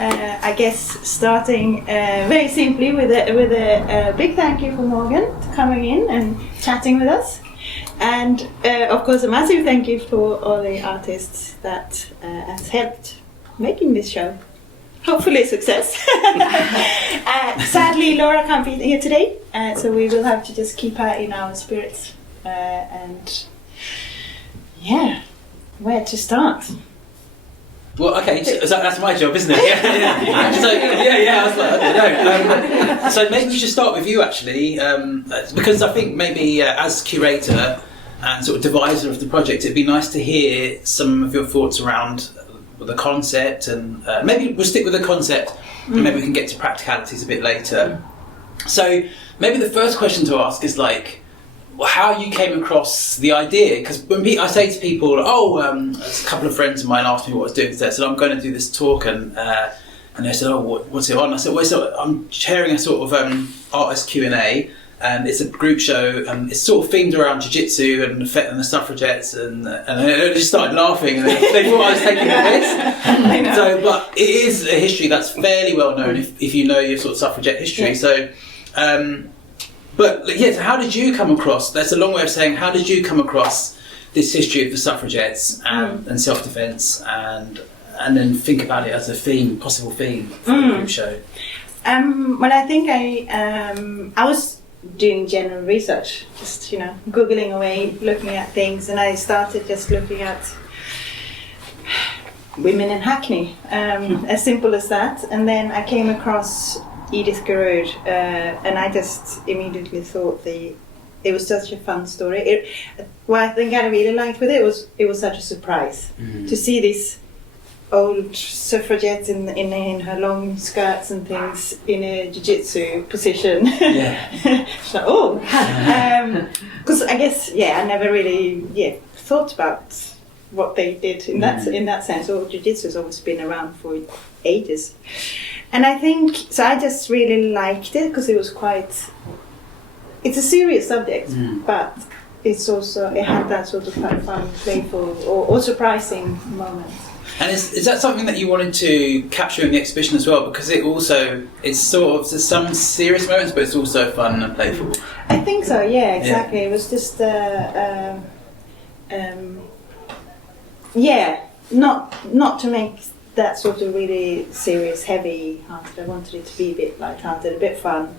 I guess starting very simply with a big thank you for Morgan for coming in and chatting with us. And of course a massive thank you for all the artists that has helped making this show. Hopefully a success. Sadly Laura can't be here today, so we will have to just keep her in our spirits. And yeah, where to start? Well, okay, so that's my job, isn't it? Yeah. So I was like, I don't know. So maybe we should start with you actually, because I think maybe as curator and sort of deviser of the project, it'd be nice to hear some of your thoughts around the concept, and maybe we'll stick with the concept, and maybe we can get to practicalities a bit later. So maybe the first question to ask is like, how you came across the idea, because when I say to people, a couple of friends of mine asked me what I was doing today, I said I'm going to do this talk, and they said, what's it on? I said, well, so I'm chairing a sort of artist Q&A, and it's a group show, and it's sort of themed around Jiu-Jitsu and the Suffragettes, and they just started laughing, and they thought I was taking the piss. So, but it is a history that's fairly well known if you know your sort of suffragette history. So. But yeah, so how did you come across, that's a long way of saying, how did you come across this history of the suffragettes and self-defence, and then think about it as a theme, possible theme for the group show? Well, I think I was doing general research, just, Googling away, looking at things, and I started just looking at women in Hackney, as simple as that, and then I came across Edith Garrud, and I just immediately thought it was such a fun story. What I think I really liked with it was such a surprise to see this old suffragette in her long skirts and things in a jiu-jitsu position. Yeah. So, because I guess I never really thought about what they did in that sense. Or jiu-jitsu has always been around for ages. And I think, so I just really liked it because it's a serious subject, but it's also, it had that sort of fun, playful or surprising moment. And is that something that you wanted to capture in the exhibition as well? Because it's sort of, there's some serious moments, but it's also fun and playful. I think so, yeah, exactly. Yeah. It was just, not to make that sort of really serious, heavy-hearted. I wanted it to be a bit light-hearted, a bit fun,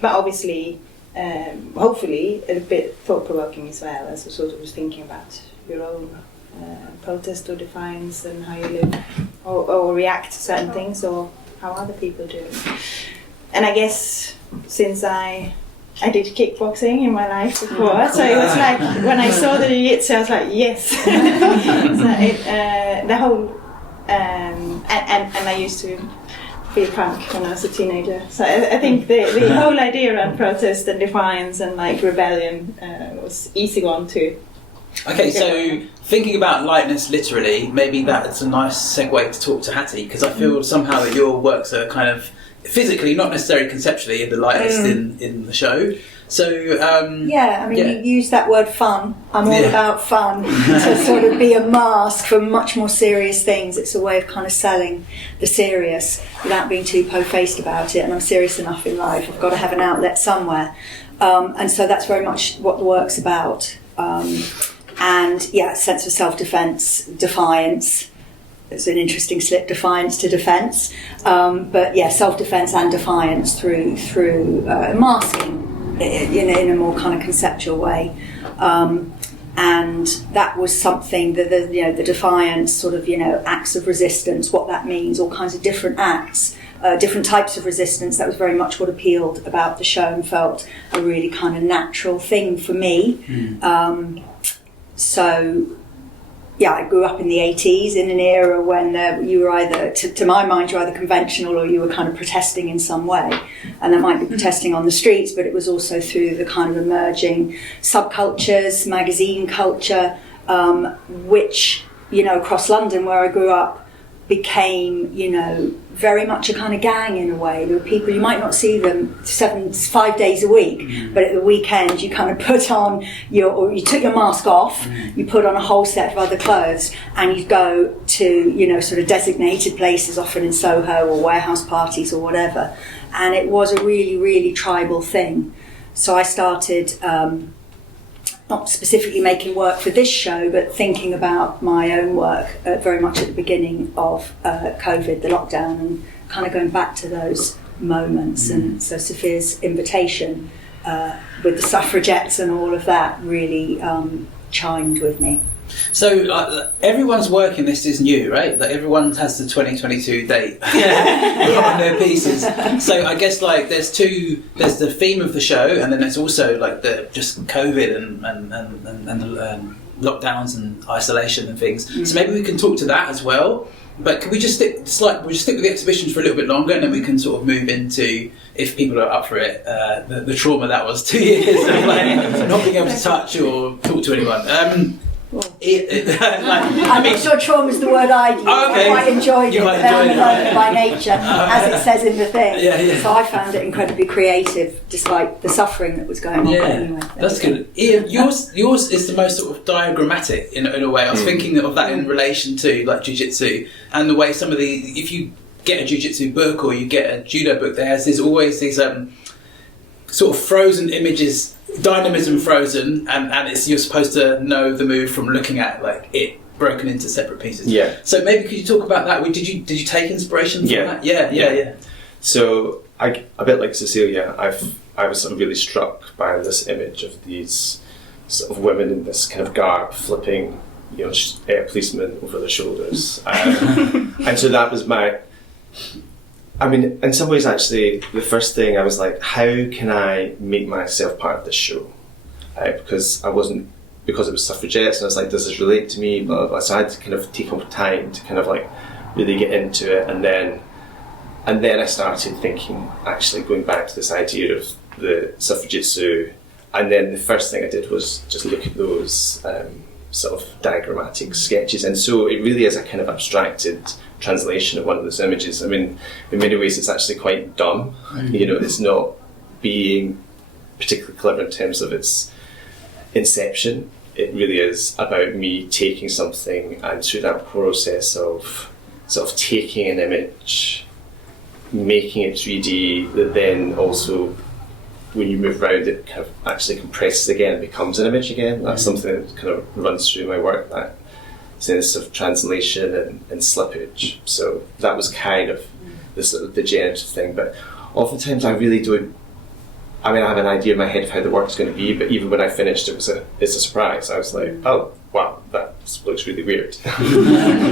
but obviously, hopefully, a bit thought-provoking as well, as I sort of was thinking about your own protest or defiance and how you live or react to certain things, or how other people do. And I guess since I did kickboxing in my life before, so it was like when I saw the jiu-jitsu, I was like, yes. So the whole and I used to be a punk when I was a teenager. So I think the whole idea around protest and defiance and like rebellion was easy one too. Okay, so thinking about lightness literally, maybe that's a nice segue to talk to Hatty, because I feel somehow that your works are kind of physically, not necessarily conceptually, the lightest in the show. So you use that word fun. I'm all about fun. To sort of be a mask for much more serious things. It's a way of kind of selling the serious without being too po-faced about it. And I'm serious enough in life. I've got to have an outlet somewhere. And so that's very much what the work's about. Sense of self-defence, defiance. It's an interesting slip, defiance to defence. Self-defence and defiance through masking. In a more kind of conceptual way, and that was something that the defiance, sort of acts of resistance, what that means, all kinds of different acts, different types of resistance. That was very much what appealed about the show and felt a really kind of natural thing for me. I grew up in the 80s in an era when you were either, to my mind, you were either conventional or you were kind of protesting in some way. And that might be protesting on the streets, but it was also through the kind of emerging subcultures, magazine culture, which, across London where I grew up, became, very much a kind of gang in a way. There were people, you might not see them 5 days a week, but at the weekend you kind of put on or you took your mask off, you put on a whole set of other clothes, and you'd go to, sort of designated places, often in Soho or warehouse parties or whatever. And it was a really, really tribal thing. So I started not specifically making work for this show, but thinking about my own work very much at the beginning of COVID, the lockdown, and kind of going back to those moments. And so Sophia's invitation with the Suffragettes and all of that really chimed with me. So everyone's work in this is new, right? Like everyone has the 2022 date on their pieces. So I guess like there's the theme of the show, and then there's also like the just COVID and lockdowns and isolation and things. So maybe we can talk to that as well. But can we just stick with the exhibitions for a little bit longer, and then we can sort of move into, if people are up for it, the trauma that was 2 years of like not being able to touch or talk to anyone. I'm not sure trauma is the word I'd use. I quite enjoyed it. I'm by nature, as it says in the thing. So I found it incredibly creative, despite the suffering that was going on. Anyway, that's good. Iain, yours is the most sort of diagrammatic in a way. I was thinking of that in relation to like jiu-jitsu, and the way some of if you get a jiu-jitsu book or you get a judo book, there's always these sort of frozen images. Dynamism frozen, and it's you're supposed to know the move from looking at like it broken into separate pieces. Yeah. So maybe could you talk about that? Did you take inspiration from that? Yeah. So a bit like Cecilia, I was sort of really struck by this image of these sort of women in this kind of garb flipping, policemen over their shoulders, and so that was in some ways, actually, the first thing I was like, how can I make myself part of this show? Because it was Suffragettes, and I was like, does this relate to me? Blah, blah, blah. So I had to kind of take up time to kind of like really get into it, and then I started thinking, actually going back to this idea of the Suffragitsu, and then the first thing I did was just look at those sort of diagrammatic sketches, and so it really is a kind of abstracted translation of one of those images. I mean, in many ways it's actually quite dumb. It's not being particularly clever in terms of its inception. It really is about me taking something, and through that process of sort of taking an image, making it 3D, that then also when you move around it kind of actually compresses again and becomes an image again. That's something that kind of runs through my work, that sense of translation and slippage. So that was kind of the sort of degenerative thing. But oftentimes I really don't. I have an idea in my head of how the work's going to be, but even when I finished, it's a surprise. I was like, oh wow, that looks really weird,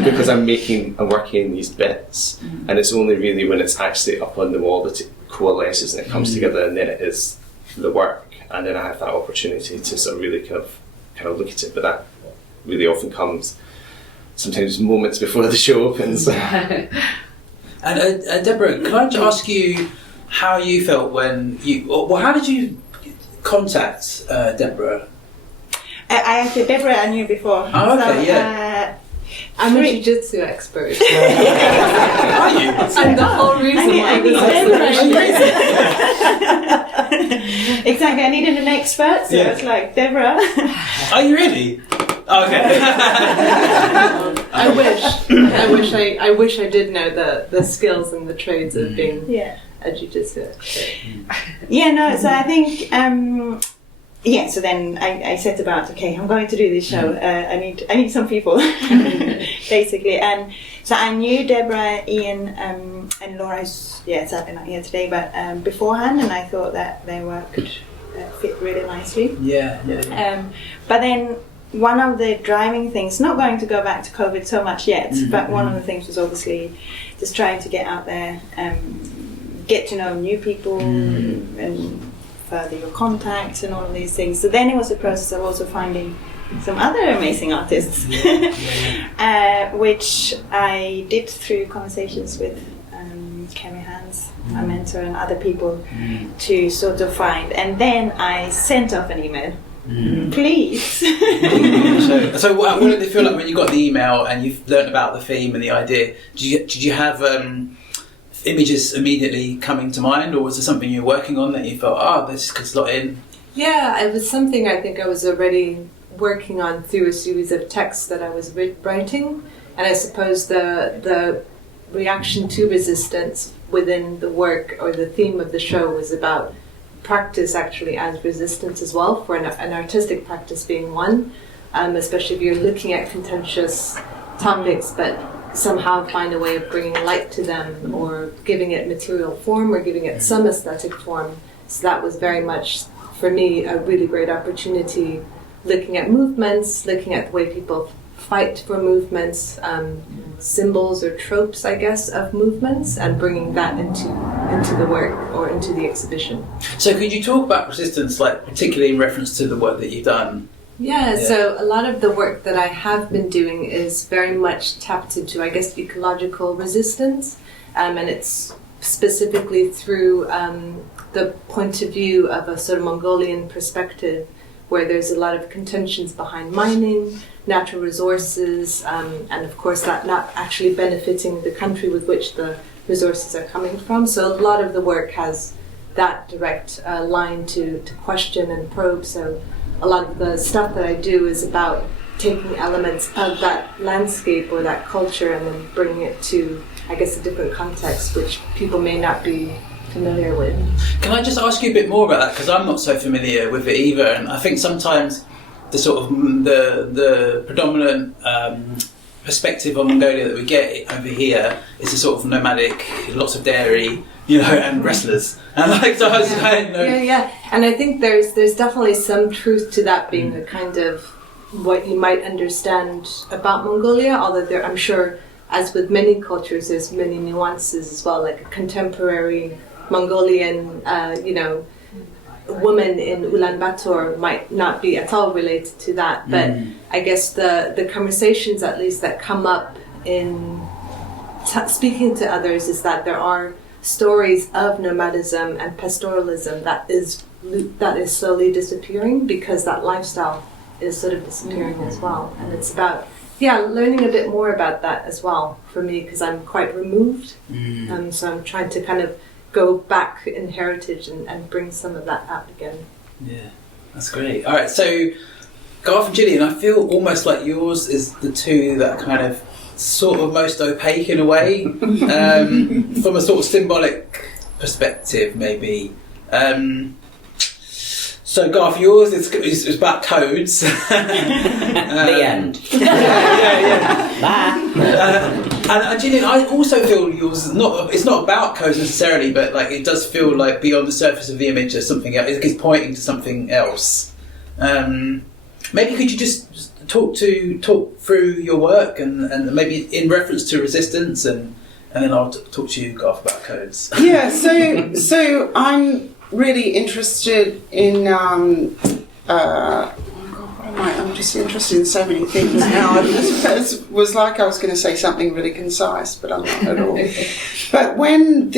because I'm working in these bits, and it's only really when it's actually up on the wall that it coalesces and it comes together, and then it is the work, and then I have that opportunity to sort of really kind of look at it. But that really often comes sometimes moments before the show opens. And Deborah, can I just ask you how you felt when how did you contact Deborah? I actually, Deborah I knew before. Oh, okay, I'm a jiu-jitsu expert. Are you? I'm the whole reason why Exactly, I needed an expert, so it's like, Deborah. Are you really? Okay. I wish I did know the skills and the trades of being a jiu-jitsu expert. So I think so then I set about, okay, I'm going to do this show. I need some people, basically. And so I knew Deborah, Iain, and Laura's sadly not here today, but beforehand, and I thought that their work could fit really nicely. But then one of the driving things, not going to go back to COVID so much yet, but one of the things was obviously just trying to get out there, get to know new people, and further your contacts and all of these things. So then it was a process of also finding some other amazing artists, which I did through conversations with Kerry Hans, my mentor, and other people to sort of find. And then I sent off an email Please. So what did it feel like when you got the email and you've learnt about the theme and the idea? Did you have images immediately coming to mind, or was there something you were working on that you thought, this could slot in? Yeah, it was something I think I was already working on through a series of texts that I was writing, and I suppose the reaction to resistance within the work, or the theme of the show, was about practice actually as resistance as well, for an artistic practice being one, especially if you're looking at contentious topics but somehow find a way of bringing light to them, or giving it material form, or giving it some aesthetic form. So that was very much, for me, a really great opportunity, looking at movements, looking at the way people fight for movements, symbols or tropes, I guess, of movements, and bringing that into the work or into the exhibition. So could you talk about resistance, like particularly in reference to the work that you've done? Yeah, so a lot of the work that I have been doing is very much tapped into, I guess, ecological resistance, and it's specifically through the point of view of a sort of Mongolian perspective, where there's a lot of contentions behind mining, natural resources, and of course that not actually benefiting the country with which the resources are coming from. So a lot of the work has that direct line to question and probe. So a lot of the stuff that I do is about taking elements of that landscape or that culture and then bringing it to, I guess, a different context which people may not be familiar with. Can I just ask you a bit more about that, because I'm not so familiar with it either, and I think sometimes the sort of the predominant perspective on Mongolia that we get over here is a sort of nomadic, lots of dairy, and wrestlers, and so I was yeah, and I think there's definitely some truth to that being a kind of what you might understand about Mongolia, although I'm sure, as with many cultures, there's many nuances as well, like a contemporary Mongolian, woman in Ulaanbaatar might not be at all related to that. But I guess the conversations, at least, that come up in speaking to others, is that there are stories of nomadism and pastoralism that is slowly disappearing, because that lifestyle is sort of disappearing as well. And it's about learning a bit more about that as well for me, because I'm quite removed, so I'm trying to kind of go back in heritage and bring some of that out again. Yeah, that's great. All right, so Garth and Jillian, I feel almost like yours is the two that are kind of sort of most opaque in a way, from a sort of symbolic perspective, maybe. So Garth, yours is about codes. The end. Bye. And Jillian, I also feel yours is it's not about codes necessarily, but like it does feel like beyond the surface of the image there's something else. It's pointing to something else. Maybe could you just talk through your work and maybe in reference to resistance, and then I'll talk to you, Garth, about codes. Yeah. So I'm really interested in I'm just interested in so many things now. It was like I was going to say something really concise, but I'm not at all. But when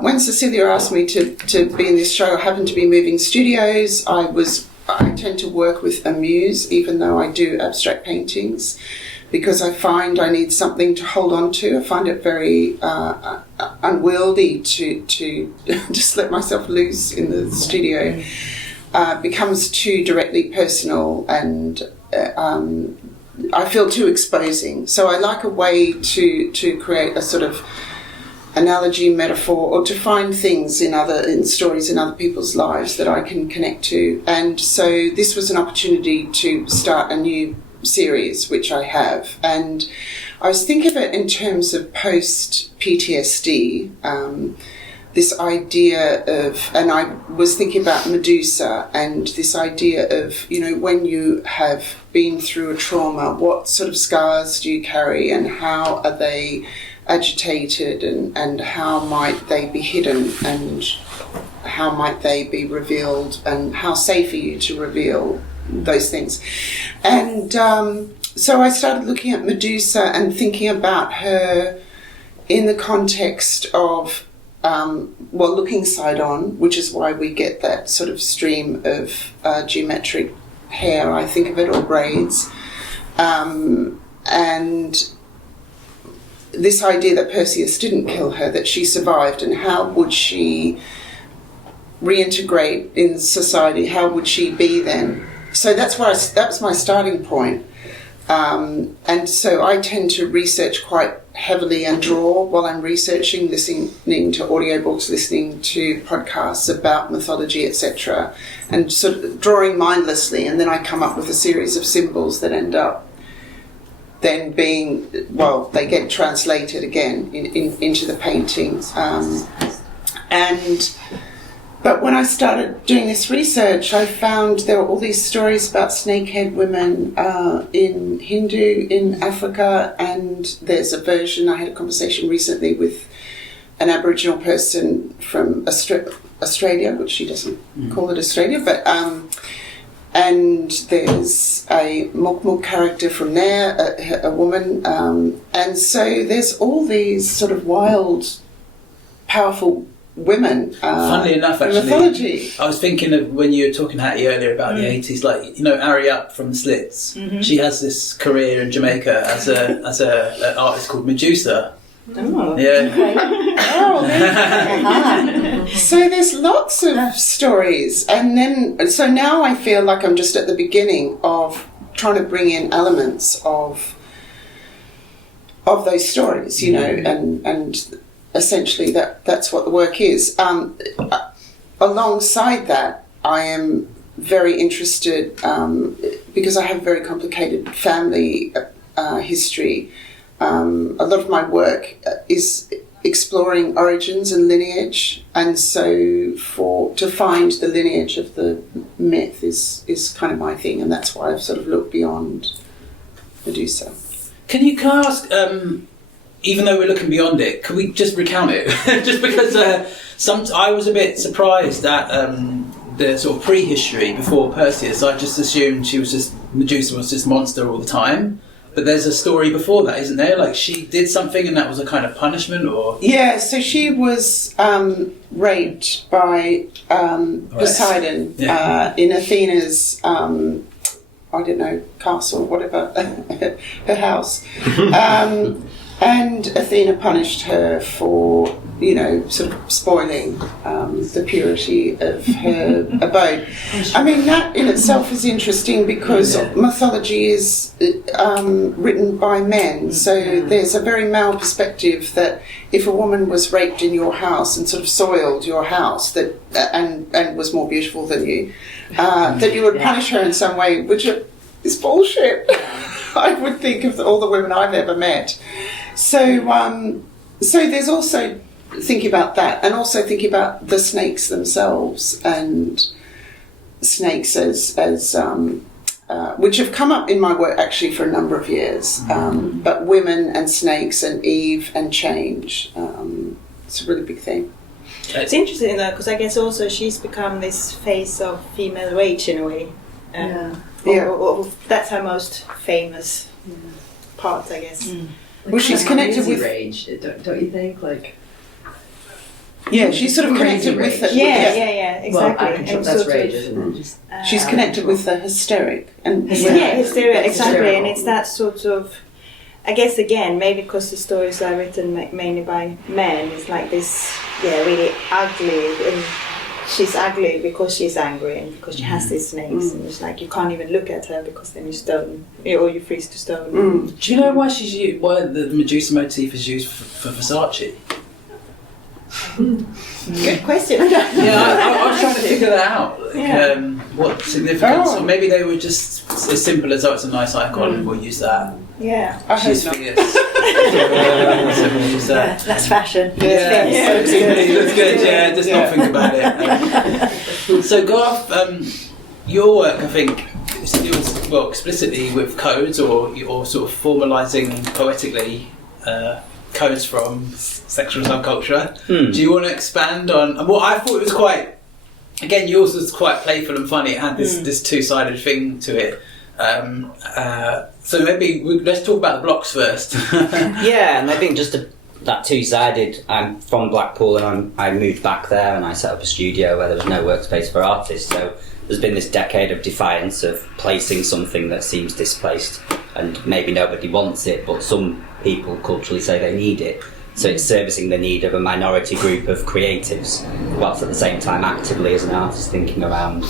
when Cecilia asked me to be in this show, I happened to be moving studios. I tend to work with a muse, even though I do abstract paintings, because I find I need something to hold on to. I find it very unwieldy to just let myself loose in the studio. Becomes too directly personal, and I feel too exposing. So I like a way to create a sort of analogy, metaphor, or to find things in stories in other people's lives that I can connect to. And so this was an opportunity to start a new series, which I have. And I was thinking of it in terms of post-PTSD, this idea of, and I was thinking about Medusa and this idea of, when you have been through a trauma, what sort of scars do you carry, and how are they agitated, and how might they be hidden, and how might they be revealed, and how safe are you to reveal those things. And so I started looking at Medusa and thinking about her in the context of looking side on, which is why we get that sort of stream of geometric hair, I think of it, or braids. And this idea that Perseus didn't kill her, that she survived, and how would she reintegrate in society? How would she be then? So that was my starting point. And so I tend to research quite heavily and draw while I'm researching, listening to audiobooks, listening to podcasts about mythology, etc., and sort of drawing mindlessly, and then I come up with a series of symbols that end up then being, they get translated again into the paintings. But when I started doing this research, I found there were all these stories about snakehead women in Hindu, in Africa, and there's a version, I had a conversation recently with an Aboriginal person from Australia, which she doesn't call it Australia, but and there's a Mokmok character from there, a woman, and so there's all these sort of wild, powerful women. Funnily enough, actually, mythology. I was thinking of when you were talking, Hattie, earlier about the 80s, like, you know, Ari Up from the Slits. She has this career in Jamaica as an artist called Medusa. Oh. Yeah. Okay. So there's lots of stories, and then so now I feel like I'm just at the beginning of trying to bring in elements of those stories, you know, and essentially that's what the work is. Alongside that, I am very interested because I have a very complicated family history. A lot of my work is exploring origins and lineage, and so to find the lineage of the myth is kind of my thing, and that's why I've sort of looked beyond Medusa. Can I ask, even though we're looking beyond it, can we just recount it? Just because I was a bit surprised at the sort of prehistory before Perseus. I just assumed Medusa was this monster all the time. But there's a story before that, isn't there? Like, she did something and that was a kind of punishment, or... Yeah, so she was raped by Poseidon in Athena's, castle, whatever, her house. And Athena punished her for, sort of spoiling the purity of her abode. I mean, that in itself is interesting because mythology is written by men. So there's a very male perspective that if a woman was raped in your house and sort of soiled your house and was more beautiful than you, that you would punish her in some way, which is bullshit. I would think of all the women I've ever met. So there's also thinking about that, and also thinking about the snakes themselves, and snakes as which have come up in my work actually for a number of years. But women and snakes and Eve and change, it's a really big thing. It's interesting though, because I guess also she's become this face of female rage in a way. Or that's her most famous part, I guess. Well, she's connected with rage, don't you think? Like, she's sort of connected with the exactly. Well, that's rage, isn't it? She's connected with the hysteric and hysteria, exactly, and it's that sort of. I guess again, maybe because the stories are written mainly by men, it's like this, really ugly. And she's ugly because she's angry and because she has these snakes, and it's like you can't even look at her because then you stone, or you freeze to stone. Do you know why why the Medusa motif is used for Versace? Good question. I was trying to figure that out. What significance? Or maybe they were just as simple as, it's a nice icon, we'll use that. Yeah. She's fierce. That's fashion. It looks good. Just not think about it. So Garth, your work, I think, deals explicitly with codes, or sort of formalising poetically codes from sexual subculture. Do you want to expand on? Well, I thought it was quite. Again, yours was quite playful and funny. It had this two-sided thing to it. So maybe let's talk about the blocks first. And I think just to that two-sided. I'm from Blackpool, and I moved back there, and I set up a studio where there was no workspace for artists. So there's been this decade of defiance of placing something that seems displaced, and maybe nobody wants it, but some people culturally say they need it. So it's servicing the need of a minority group of creatives, whilst at the same time actively as an artist thinking around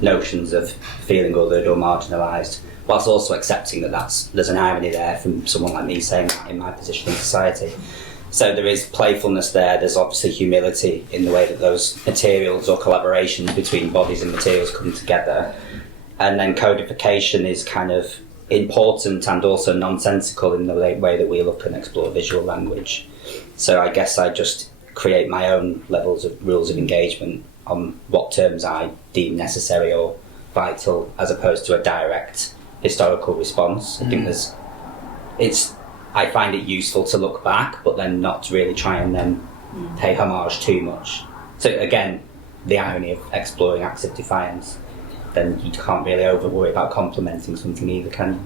notions of feeling othered or marginalised, whilst also accepting that there's an irony there from someone like me saying that in my position in society. So there is playfulness there, there's obviously humility in the way that those materials or collaborations between bodies and materials come together. And then codification is kind of important and also nonsensical in the way that we look and explore visual language. So I guess I just create my own levels of rules of engagement on what terms I deem necessary or vital, as opposed to a direct historical response. I think I find it useful to look back, but then not to really try and then pay homage too much. So again, the irony of exploring acts of defiance, then you can't really over worry about complimenting something either, can you?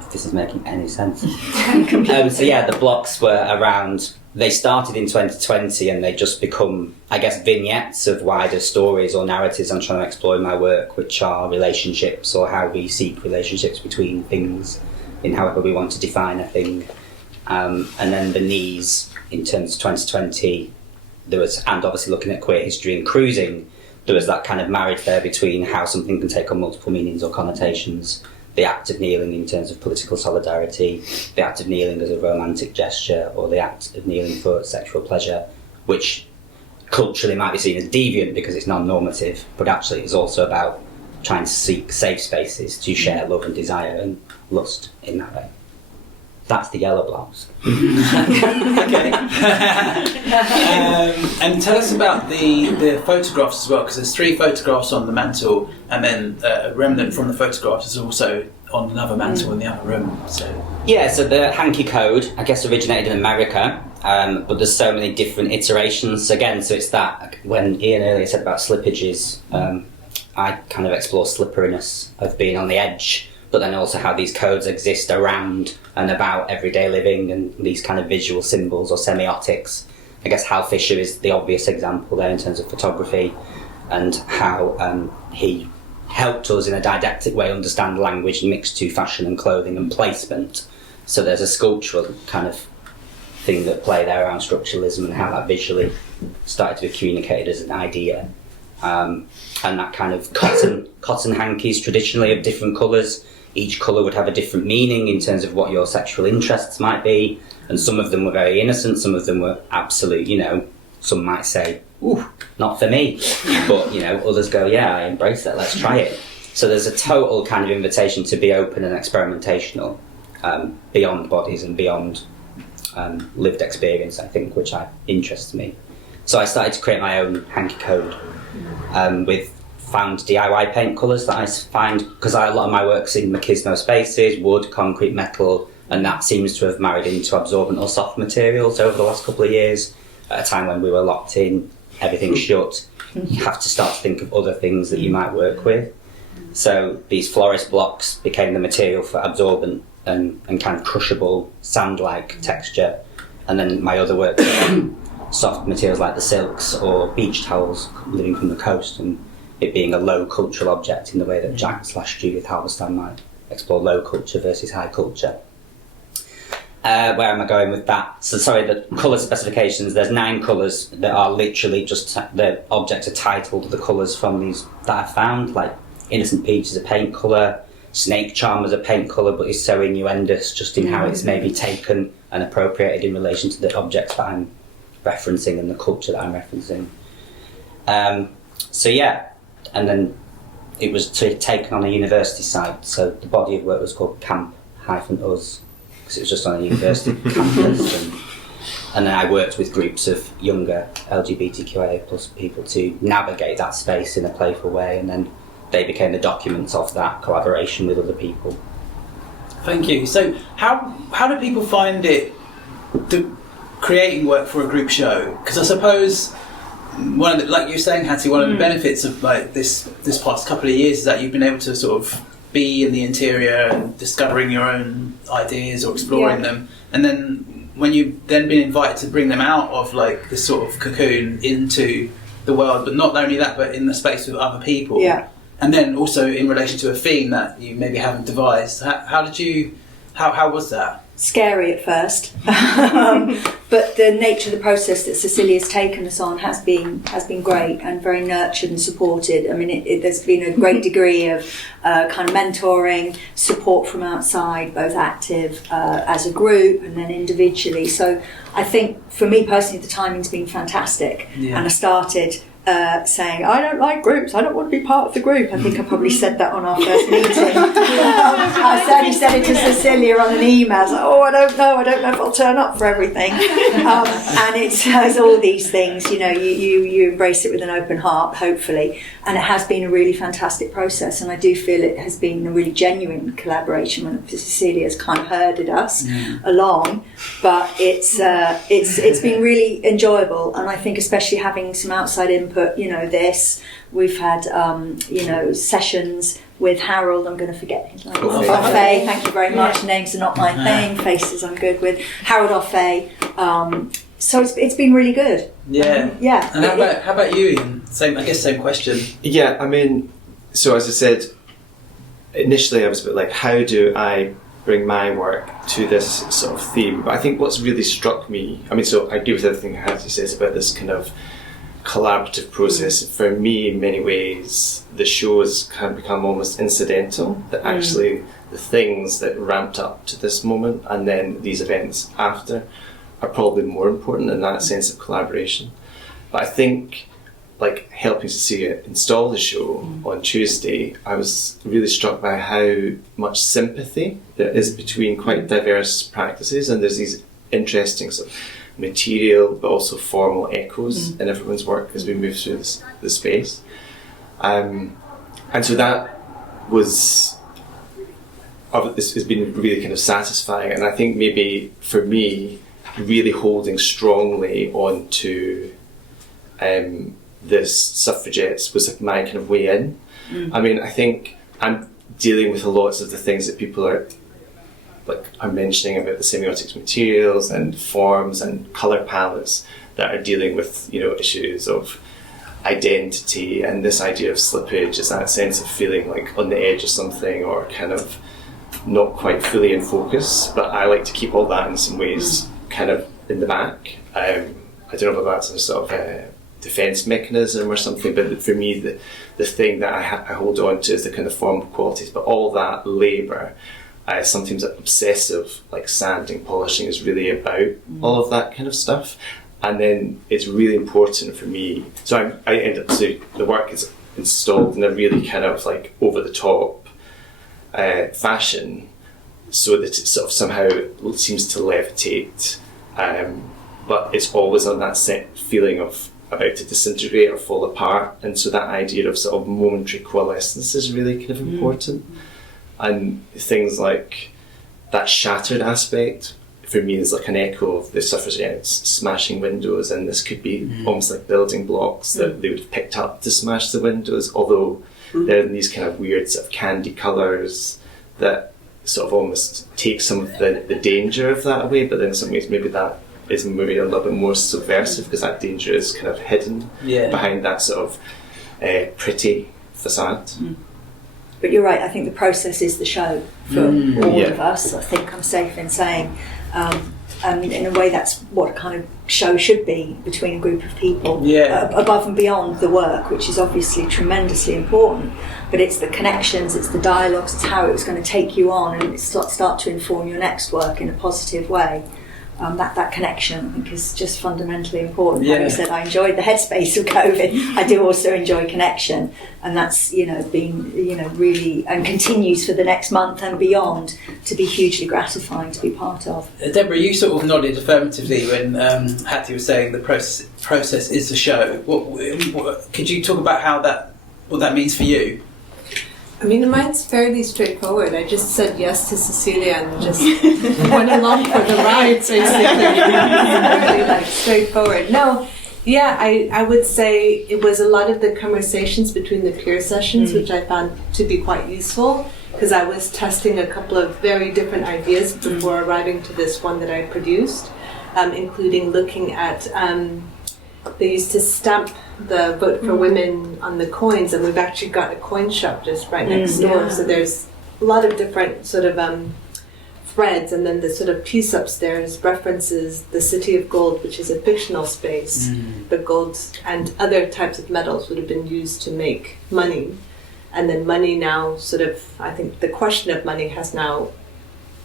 If this is making any sense. So yeah, the blocks were around, they started in 2020 and they just become, I guess, vignettes of wider stories or narratives I'm trying to explore in my work, which are relationships or how we seek relationships between things in however we want to define a thing. And then the knees, in terms of 2020, there was, and obviously looking at queer history and cruising, there was that kind of marriage there between how something can take on multiple meanings or connotations. The act of kneeling in terms of political solidarity, the act of kneeling as a romantic gesture, or the act of kneeling for sexual pleasure, which culturally might be seen as deviant because it's non-normative, but actually it's also about trying to seek safe spaces to share love and desire and lust in that way. That's the yellow blouse. Okay. And tell us about the photographs as well, because there's 3 photographs on the mantle, and then a remnant from the photographs is also on another mantle in the other room. So the hanky code, I guess, originated in America, but there's so many different iterations. Again, so it's that, when Iain earlier said about slippages, I kind of explore slipperiness of being on the edge, but then also how these codes exist around and about everyday living and these kind of visual symbols or semiotics. I guess Hal Fisher is the obvious example there in terms of photography, and how he helped us in a didactic way understand language mixed to fashion and clothing and placement. So there's a sculptural kind of thing at play there around structuralism and how that visually started to be communicated as an idea. And that kind of cotton hankies traditionally of different colours. Each colour would have a different meaning in terms of what your sexual interests might be, and some of them were very innocent, some of them were absolute, some might say, ooh, not for me, but, others go, yeah, I embrace that, let's try it. So there's a total kind of invitation to be open and experimentational, beyond bodies and beyond lived experience, I think, which interests me. So I started to create my own hanky code with found DIY paint colours that I find, because a lot of my work's in machismo spaces, wood, concrete, metal, and that seems to have married into absorbent or soft materials over the last couple of years, at a time when we were locked in, everything's shut. You have to start to think of other things that you might work with. So these florist blocks became the material for absorbent and kind of crushable, sand-like texture. And then my other work on soft materials like the silks or beach towels living from the coast, and it being a low cultural object in the way that Jack/Judith Halberstein might explore low culture versus high culture. Where am I going with that? So sorry, the colour specifications, there's 9 colours that are literally just, the objects are titled the colours from these that I found, like Innocent Peach is a paint colour, Snake Charm is a paint colour, but is so innuendous just in how it's maybe taken and appropriated in relation to the objects that I'm referencing and the culture that I'm referencing. And then it was taken on a university site, so the body of work was called Camp-Us, because it was just on a university campus, and then I worked with groups of younger LGBTQIA plus people to navigate that space in a playful way, and then they became the documents of that collaboration with other people. Thank you. So how do people find it, creating work for a group show? Because I suppose one of the, like you're saying, Hattie, one of the benefits of like this past couple of years is that you've been able to sort of be in the interior and discovering your own ideas or exploring them. And then when you've then been invited to bring them out of like this sort of cocoon into the world, but not only that, but in the space with other people. Yeah. And then also in relation to a theme that you maybe haven't devised. How was that? Scary at first, but the nature of the process that Cecilia's taken us on has been great and very nurtured and supported. I mean, there's been a great degree of kind of mentoring, support from outside, both active as a group and then individually. So I think for me personally, the timing's been fantastic. Yeah. And I started saying, I don't like groups, I don't want to be part of the group. I think I probably said that on our first meeting. I certainly said it to Cecilia on an email. I was like, I don't know if I'll turn up for everything. And it's all these things, you embrace it with an open heart, hopefully. And it has been a really fantastic process, and I do feel it has been a really genuine collaboration when Cecilia's kind of herded us along. But it's been really enjoyable, and I think especially having some outside input, we've had sessions with Harold, I'm going to forget his name. Offay, thank you very much. Names are not my thing, faces I'm good with. Harold Offay. So it's been really good. Yeah. Yeah. And how about you, Ian? Same question. Yeah, I mean, so as I said, initially I was a bit like, how do I bring my work to this sort of theme? But I think what's really struck me, so I agree with everything Hatty says about this kind of collaborative process. For me, in many ways, the show has kind of become almost incidental, that actually the things that ramped up to this moment and then these events after are probably more important in that sense of collaboration. But I think, like, helping Cecilia install the show on Tuesday, I was really struck by how much sympathy there is between quite diverse practices, and there's these interesting sort of material but also formal echoes in everyone's work as we move through the space. And so that it's been really kind of satisfying, and I think maybe for me, really holding strongly onto this Suffragettes was like my kind of way in. I mean, I think I'm dealing with lots of the things that people are mentioning about the semiotics materials and forms and colour palettes that are dealing with, issues of identity and this idea of slippage, is that sense of feeling like on the edge of something or kind of not quite fully in focus. But I like to keep all that in some ways kind of in the back. I don't know if that's a sort of defence mechanism or something, but for me the thing that I hold on to is the kind of formal qualities, but all that labour, sometimes obsessive, like sanding, polishing, is really about all of that kind of stuff. And then it's really important for me, so I end up, so the work is installed in a really kind of like over the top fashion, so that it sort of somehow seems to levitate, but it's always on that set feeling of about to disintegrate or fall apart. And so that idea of sort of momentary coalescence is really kind of important. And things like that shattered aspect for me is like an echo of the Suffragettes smashing windows, and this could be almost like building blocks that they would have picked up to smash the windows, although they're in these kind of weird sort of candy colours that sort of almost take some of the danger of that away, but then in some ways maybe that is maybe a little bit more subversive because that danger is kind of hidden behind that sort of pretty facade. But you're right, I think the process is the show for all of us. I think I'm safe in saying, and in a way that's what a kind of show should be between a group of people, above and beyond the work, which is obviously tremendously important. But it's the connections, it's the dialogues, it's how it's going to take you on and start to inform your next work in a positive way. That connection, I think, is just fundamentally important. Having said I enjoyed the headspace of COVID, I do also enjoy connection, and that's been really, and continues for the next month and beyond, to be hugely gratifying to be part of. Deborah, you sort of nodded affirmatively when Hatty was saying the process is the show. What could you talk about what that means for you? I mean, mine's fairly straightforward. I just said yes to Cecilia and just went along for the ride, basically. It's really straightforward. No, I would say it was a lot of the conversations between the peer sessions, which I found to be quite useful, because I was testing a couple of very different ideas before arriving to this one that I produced. including looking at, they used to stamp the vote for women on the coins, and we've actually got a coin shop just right next door. So there's a lot of different sort of threads, and then the sort of piece upstairs references the City of Gold, which is a fictional space. But gold and other types of metals would have been used to make money. And then money now sort of, I think the question of money has now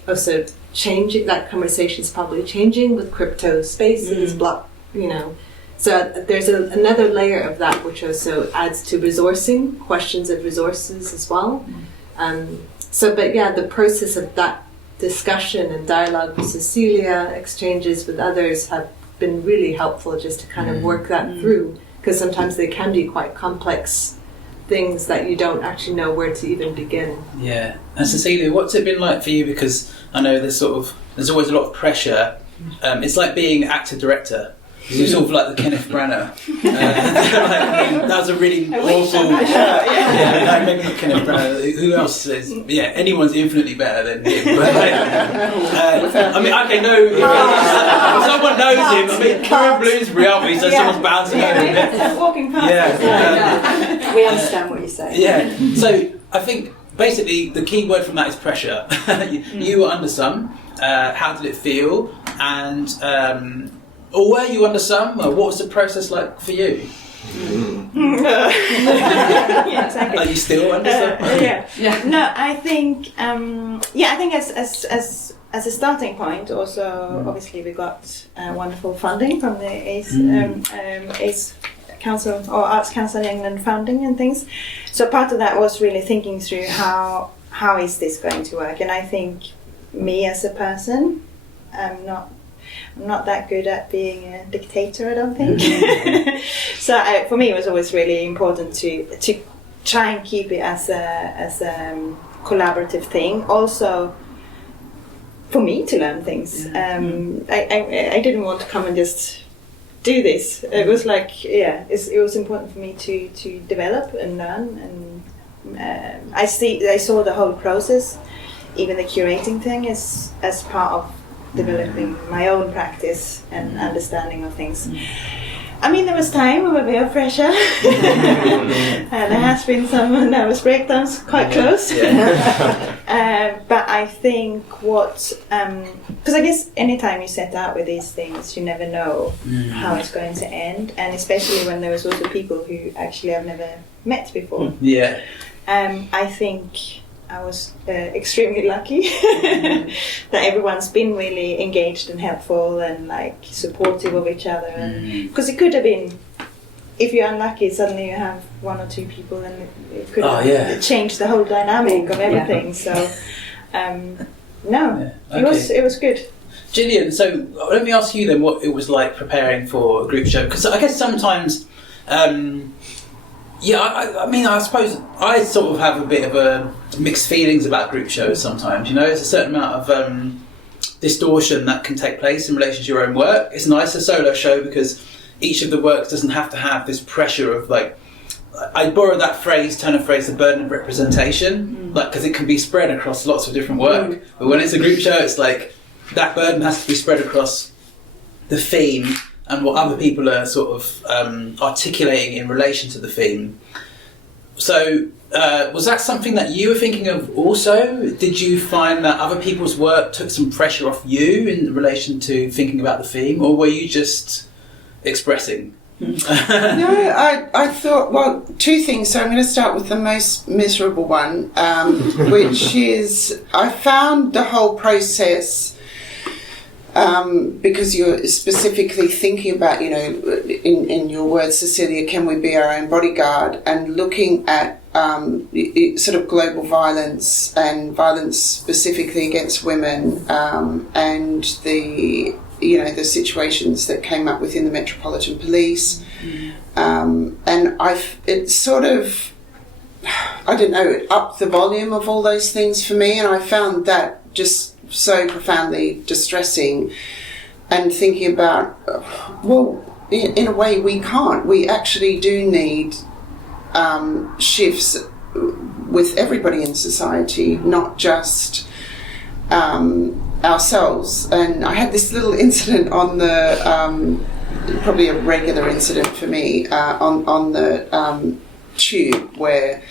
also changing. That conversation is probably changing with crypto spaces, block, you know. So there's another layer of that which also adds to resourcing, questions of resources as well. But yeah, the process of that discussion and dialogue with Cecilia, exchanges with others have been really helpful just to kind of work that through, because sometimes they can be quite complex things that you don't actually know where to even begin. Yeah. And Cecilia, what's it been like for you? Because I know there's always a lot of pressure. It's like being actor-director. You're sort of like the Kenneth Branagh. That was a really awful... maybe not Kenneth Branagh. Who else is... Yeah, anyone's infinitely better than him. But, I mean, okay, no... If someone knows him, I mean, Karen Bloomsbury, aren't we? So someone's bound to know him. Walking past. We understand what you're saying. Yeah. So I think basically the key word from that is pressure. You were under some. How did it feel? And... or were you under some? Or what was the process like for you? Yeah, exactly. Are you still under some? Yeah. No, I think I think as a starting point, also obviously we got wonderful funding from the ACE Council or Arts Council in England funding and things. So part of that was really thinking through how is this going to work, and I think me as a person, I'm not that good at being a dictator, I don't think. So for me it was always really important to try and keep it as a collaborative thing. Also for me to learn things. I didn't want to come and just do this. It was like, it was important for me to develop and learn, and I saw the whole process, even the curating thing, as part of developing my own practice and understanding of things. I mean, there was time of a bit of pressure. And there has been some nervous breakdowns quite close. But I think because I guess anytime you set out with these things, you never know how it's going to end, and especially when there was also people who actually I've never met before. Yeah. I think I was extremely lucky that everyone's been really engaged and helpful and like supportive of each other. And because it could have been, if you're unlucky, suddenly you have one or two people, and it could have changed the whole dynamic of everything. So it was good. Jillian, so let me ask you then what it was like preparing for a group show, because I guess sometimes. I mean, I suppose I sort of have a bit of a mixed feelings about group shows sometimes. You know, there's a certain amount of distortion that can take place in relation to your own work. It's nice a solo show because each of the works doesn't have to have this pressure of like. I borrowed that turn of phrase, the burden of representation, like because it can be spread across lots of different work. But when it's a group show, it's like that burden has to be spread across the theme and what other people are sort of articulating in relation to the theme. So was that something that you were thinking of also? Did you find that other people's work took some pressure off you in relation to thinking about the theme, or were you just expressing? No, I thought, well, two things. So I'm going to start with the most miserable one, which is I found the whole process... because you're specifically thinking about, you know, in your words, Cecilia, can we be our own bodyguard? And looking at sort of global violence and violence specifically against women, and the situations that came up within the Metropolitan Police, and it sort of, I don't know, it upped the volume of all those things for me, and I found that just so profoundly distressing, and thinking about, well, in a way we can't. We actually do need shifts with everybody in society, not just ourselves. And I had this little incident on the, probably a regular incident for me, on the tube where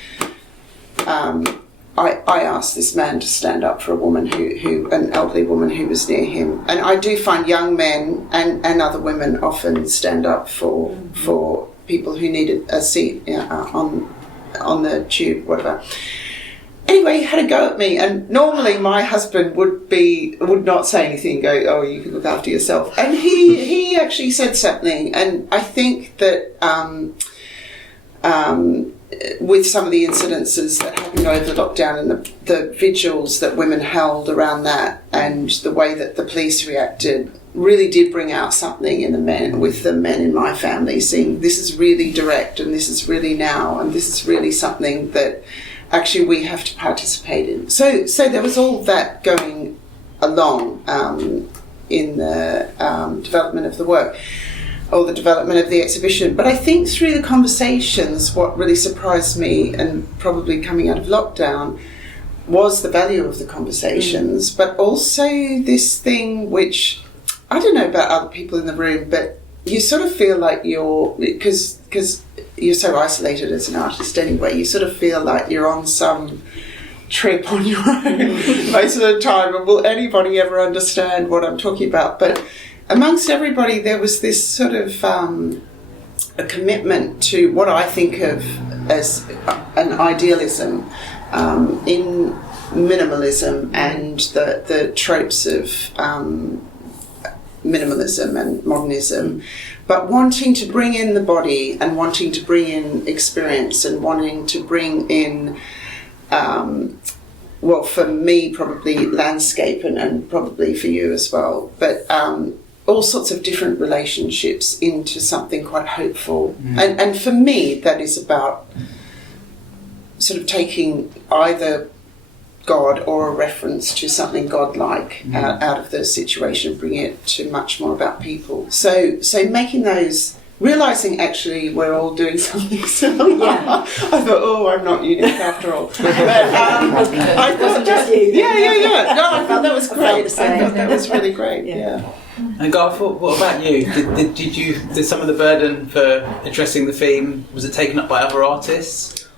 I asked this man to stand up for a woman who an elderly woman who was near him. And I do find young men and other women often stand up for people who needed a seat on the tube, whatever. Anyway, he had a go at me, and normally my husband would not say anything, go, oh, you can look after yourself. And he actually said something, and I think that with some of the incidences that happened over the lockdown and the vigils that women held around that, and the way that the police reacted, really did bring out something in the men, with the men in my family, seeing this is really direct, and this is really now, and this is really something that actually we have to participate in. So there was all that going along in the development of the work, or the development of the exhibition. But I think through the conversations, what really surprised me, and probably coming out of lockdown, was the value of the conversations, but also this thing which, I don't know about other people in the room, but you sort of feel like because you're so isolated as an artist anyway, you sort of feel like you're on some trip on your own most of the time, and will anybody ever understand what I'm talking about? But amongst everybody, there was this sort of a commitment to what I think of as an idealism in minimalism and the tropes of minimalism and modernism, but wanting to bring in the body and wanting to bring in experience and wanting to bring in, well, for me, probably landscape and probably for you as well, but all sorts of different relationships into something quite hopeful. And for me, that is about sort of taking either God or a reference to something godlike out of the situation, bringing it to much more about people. So making those, realising actually we're all doing something similar. Yeah. I thought, oh, I'm not unique after all. But I thought just you. Yeah. No, I thought that was great. I thought that was really great. Yeah. And Garth, what about you? Did some of the burden for addressing the theme, was it taken up by other artists?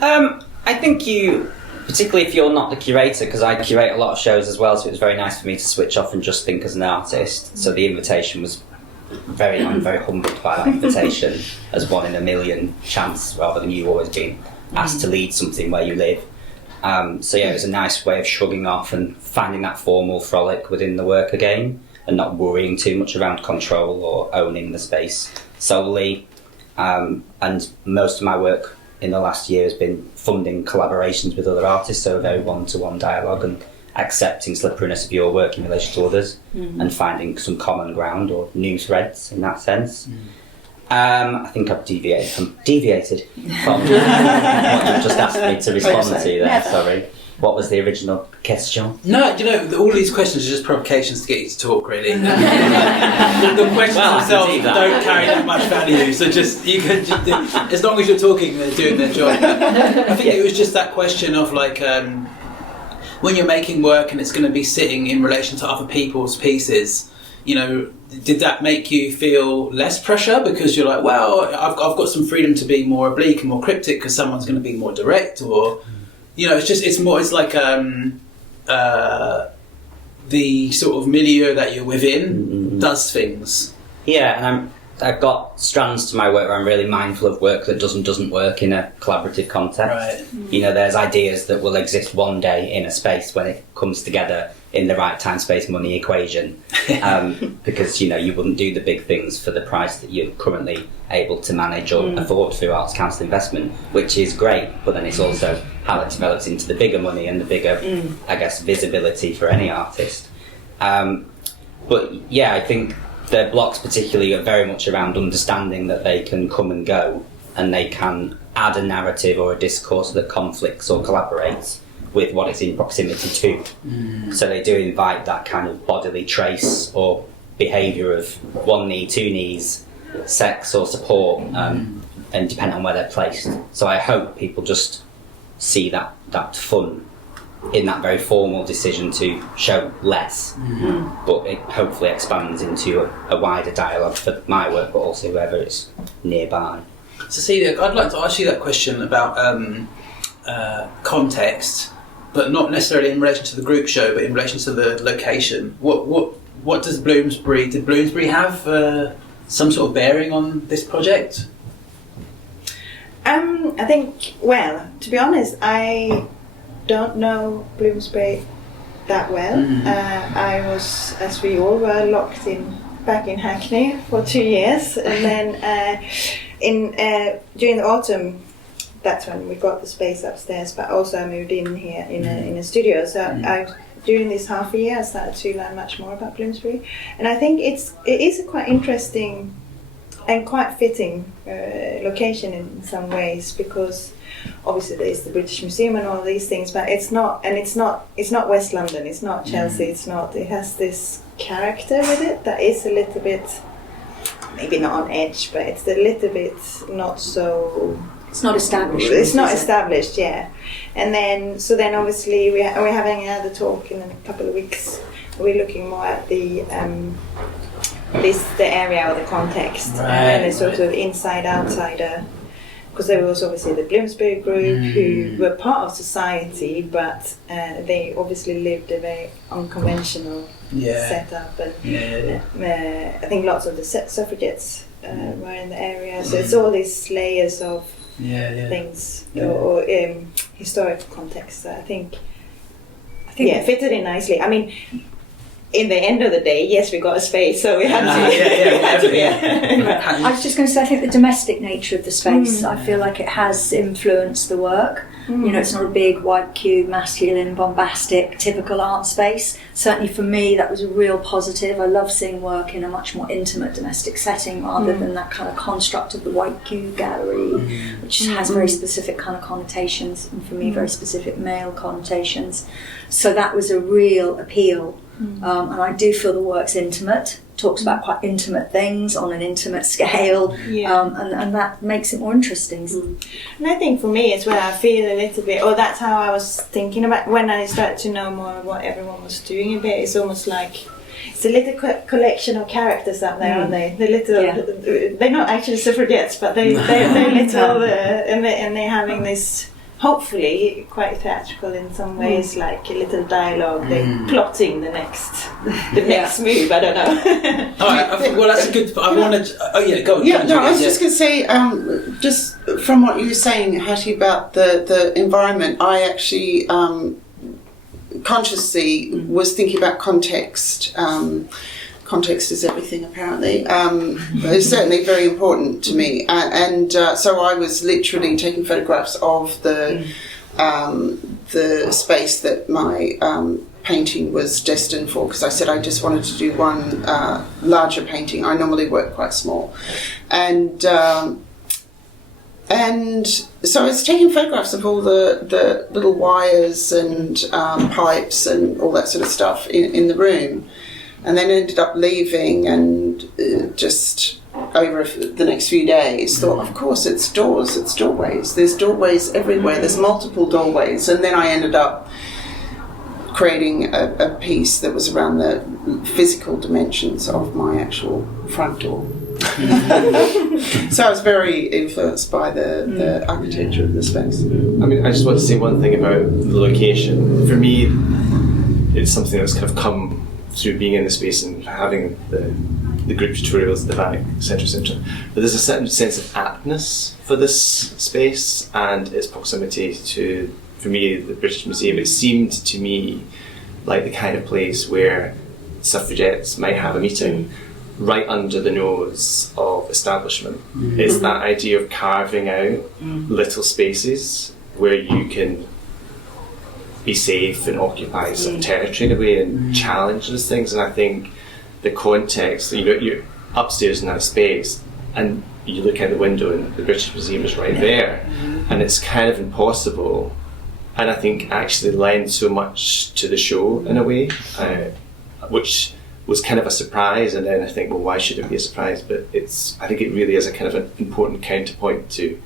I think particularly if you're not the curator, because I curate a lot of shows as well, so it was very nice for me to switch off and just think as an artist. So the invitation was I'm very humbled by that invitation as one in a million chance, rather than you always being asked to lead something where you live. So yeah, it was a nice way of shrugging off and finding that formal frolic within the work again, and not worrying too much around control or owning the space solely. And most of my work in the last year has been funding collaborations with other artists, so a very one-to-one dialogue and accepting slipperiness of your work in relation to others and finding some common ground or new threads in that sense. I think I've deviated from what you just asked me to respond to there, sorry. What was the original question? No, all these questions are just provocations to get you to talk, really. the questions themselves don't carry that much value, so just you can as long as you're talking, they're doing their job. I think it was just that question of like when you're making work and it's going to be sitting in relation to other people's pieces, did that make you feel less pressure because you're like, well, I've got some freedom to be more oblique and more cryptic because someone's going to be more direct, or it's like the sort of milieu that you're within does things. Yeah, and I've got strands to my work where I'm really mindful of work that doesn't work in a collaborative context. Right. There's ideas that will exist one day in a space when it comes together in the right time, space, money equation, because you wouldn't do the big things for the price that you're currently able to manage or afford through Arts Council investment, which is great, but then it's also how it develops into the bigger money and the bigger, I guess, visibility for any artist. But yeah, I think the blocks particularly are very much around understanding that they can come and go, and they can add a narrative or a discourse that conflicts or collaborates with what it's in proximity to. So they do invite that kind of bodily trace or behaviour of one knee, two knees, sex or support, and depending on where they're placed. So I hope people just see that fun in that very formal decision to show less, but it hopefully expands into a wider dialogue for my work, but also whoever is nearby. Cecilia, I'd like to ask you that question about context, but not necessarily in relation to the group show, but in relation to the location. What does Bloomsbury? Did Bloomsbury have some sort of bearing on this project? I think, well, to be honest, I don't know Bloomsbury that well. I was, as we all were, locked back in Hackney for 2 years, and then during the autumn, that's when we got the space upstairs. But also I moved in here in a studio. So during this half a year, I started to learn much more about Bloomsbury, and I think it is a quite interesting and quite fitting location in some ways, because obviously there's the British Museum and all these things, but it's not West London, it's not Chelsea, it has this character with it that is a little bit, maybe not on edge, but it's a little bit not so... It's not established. It's not established, yeah. And then obviously we're having another talk in a couple of weeks. We're looking more at the area or the context, and a sort of inside-outsider, because there was obviously the Bloomsbury group who were part of society, but they obviously lived a very unconventional setup, and I think lots of the suffragettes were in the area, so it's all these layers of things or historical context that I think fitted in nicely. I mean, in the end of the day, yes, we got a space, so we had to. I was just going to say, I think the domestic nature of the space, I feel like it has influenced the work. You know, it's not a big, white cube, masculine, bombastic, typical art space. Certainly for me, that was a real positive. I love seeing work in a much more intimate domestic setting rather than that kind of construct of the white cube gallery, which has very specific kind of connotations, and for me, very specific male connotations. So that was a real appeal. And I do feel the work's intimate, talks about quite intimate things on an intimate scale, and that makes it more interesting. And I think for me as well, I feel a little bit, or that's how I was thinking about when I started to know more of what everyone was doing a bit. It's almost like it's a little collection of characters up there, aren't they? They're not actually suffragettes, but they're little, and they're having this, hopefully quite theatrical in some ways, like a little dialogue. They're plotting the next move. I don't know. All right. Well, that's a good. I wanted. Oh yeah, go on. Yeah, no, I was just going to say, just from what you were saying, Hattie, about the environment, I actually consciously was thinking about context. Context is everything, apparently. It's certainly very important to me, and so I was literally taking photographs of the space that my painting was destined for, because I said I just wanted to do one larger painting. I normally work quite small, and so I was taking photographs of all the little wires and pipes and all that sort of stuff in the room. And then ended up leaving, and just over the next few days thought, of course, it's doors, it's doorways. There's doorways everywhere. There's multiple doorways. And then I ended up creating a piece that was around the physical dimensions of my actual front door. So I was very influenced by the architecture of the space. I mean, I just want to say one thing about the location. For me, it's something that's kind of come through being in the space and having the group tutorials at the back, etc. But there's a certain sense of aptness for this space and its proximity to, for me, the British Museum. It seemed to me like the kind of place where suffragettes might have a meeting right under the nose of establishment. It's that idea of carving out little spaces where you can be safe and occupy some territory in a way and challenge those things. And I think the context, you're upstairs in that space and you look out the window and the British Museum is right there, and it's kind of impossible, and I think actually lends so much to the show in a way, which was kind of a surprise. And then I think, well, why should it be a surprise? But I think it really is a kind of an important counterpoint to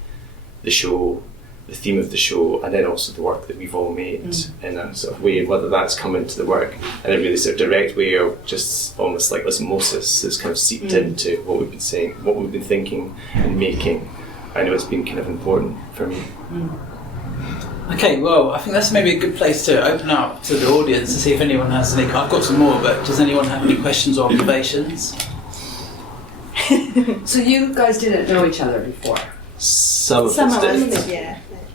the show, the theme of the show, and then also the work that we've all made in a sort of way, whether that's come into the work in a really sort of direct way or just almost like osmosis that's kind of seeped into what we've been saying, what we've been thinking and making. I know it's been kind of important for me. Okay, well, I think that's maybe a good place to open up to the audience to see if anyone has any. I've got some more, but does anyone have any questions or observations? So you guys didn't know each other before? Some of Some us of did. us,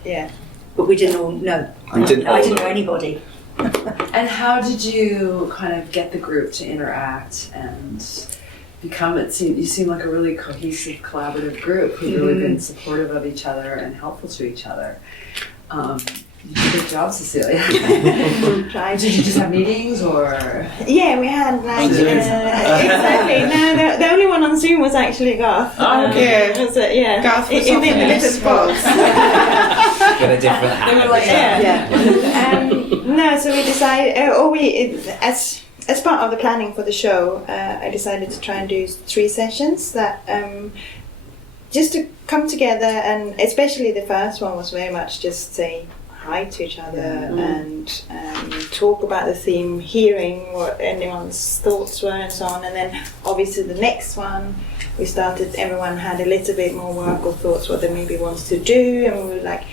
yeah. But we didn't all know. We didn't all I didn't know. know anybody. And how did you kind of get the group to interact and become you seem like a really cohesive, collaborative group who've really been supportive of each other and helpful to each other. You did a good job, Cecilia. Tried. Did you just have meetings or? Yeah, we had like exactly. No, the only one on Zoom was actually Garth. Oh, okay. Yeah. Garth was in off the in little his spots. With a different hat. They were like, No, so we decided, as part of the planning for the show, I decided to try and do 3 sessions that just to come together, and especially the first one was very much just say hi to each other and talk about the theme, hearing what anyone's thoughts were and so on. And then obviously the next one, we started, everyone had a little bit more work or thoughts what they maybe wanted to do, and we were like,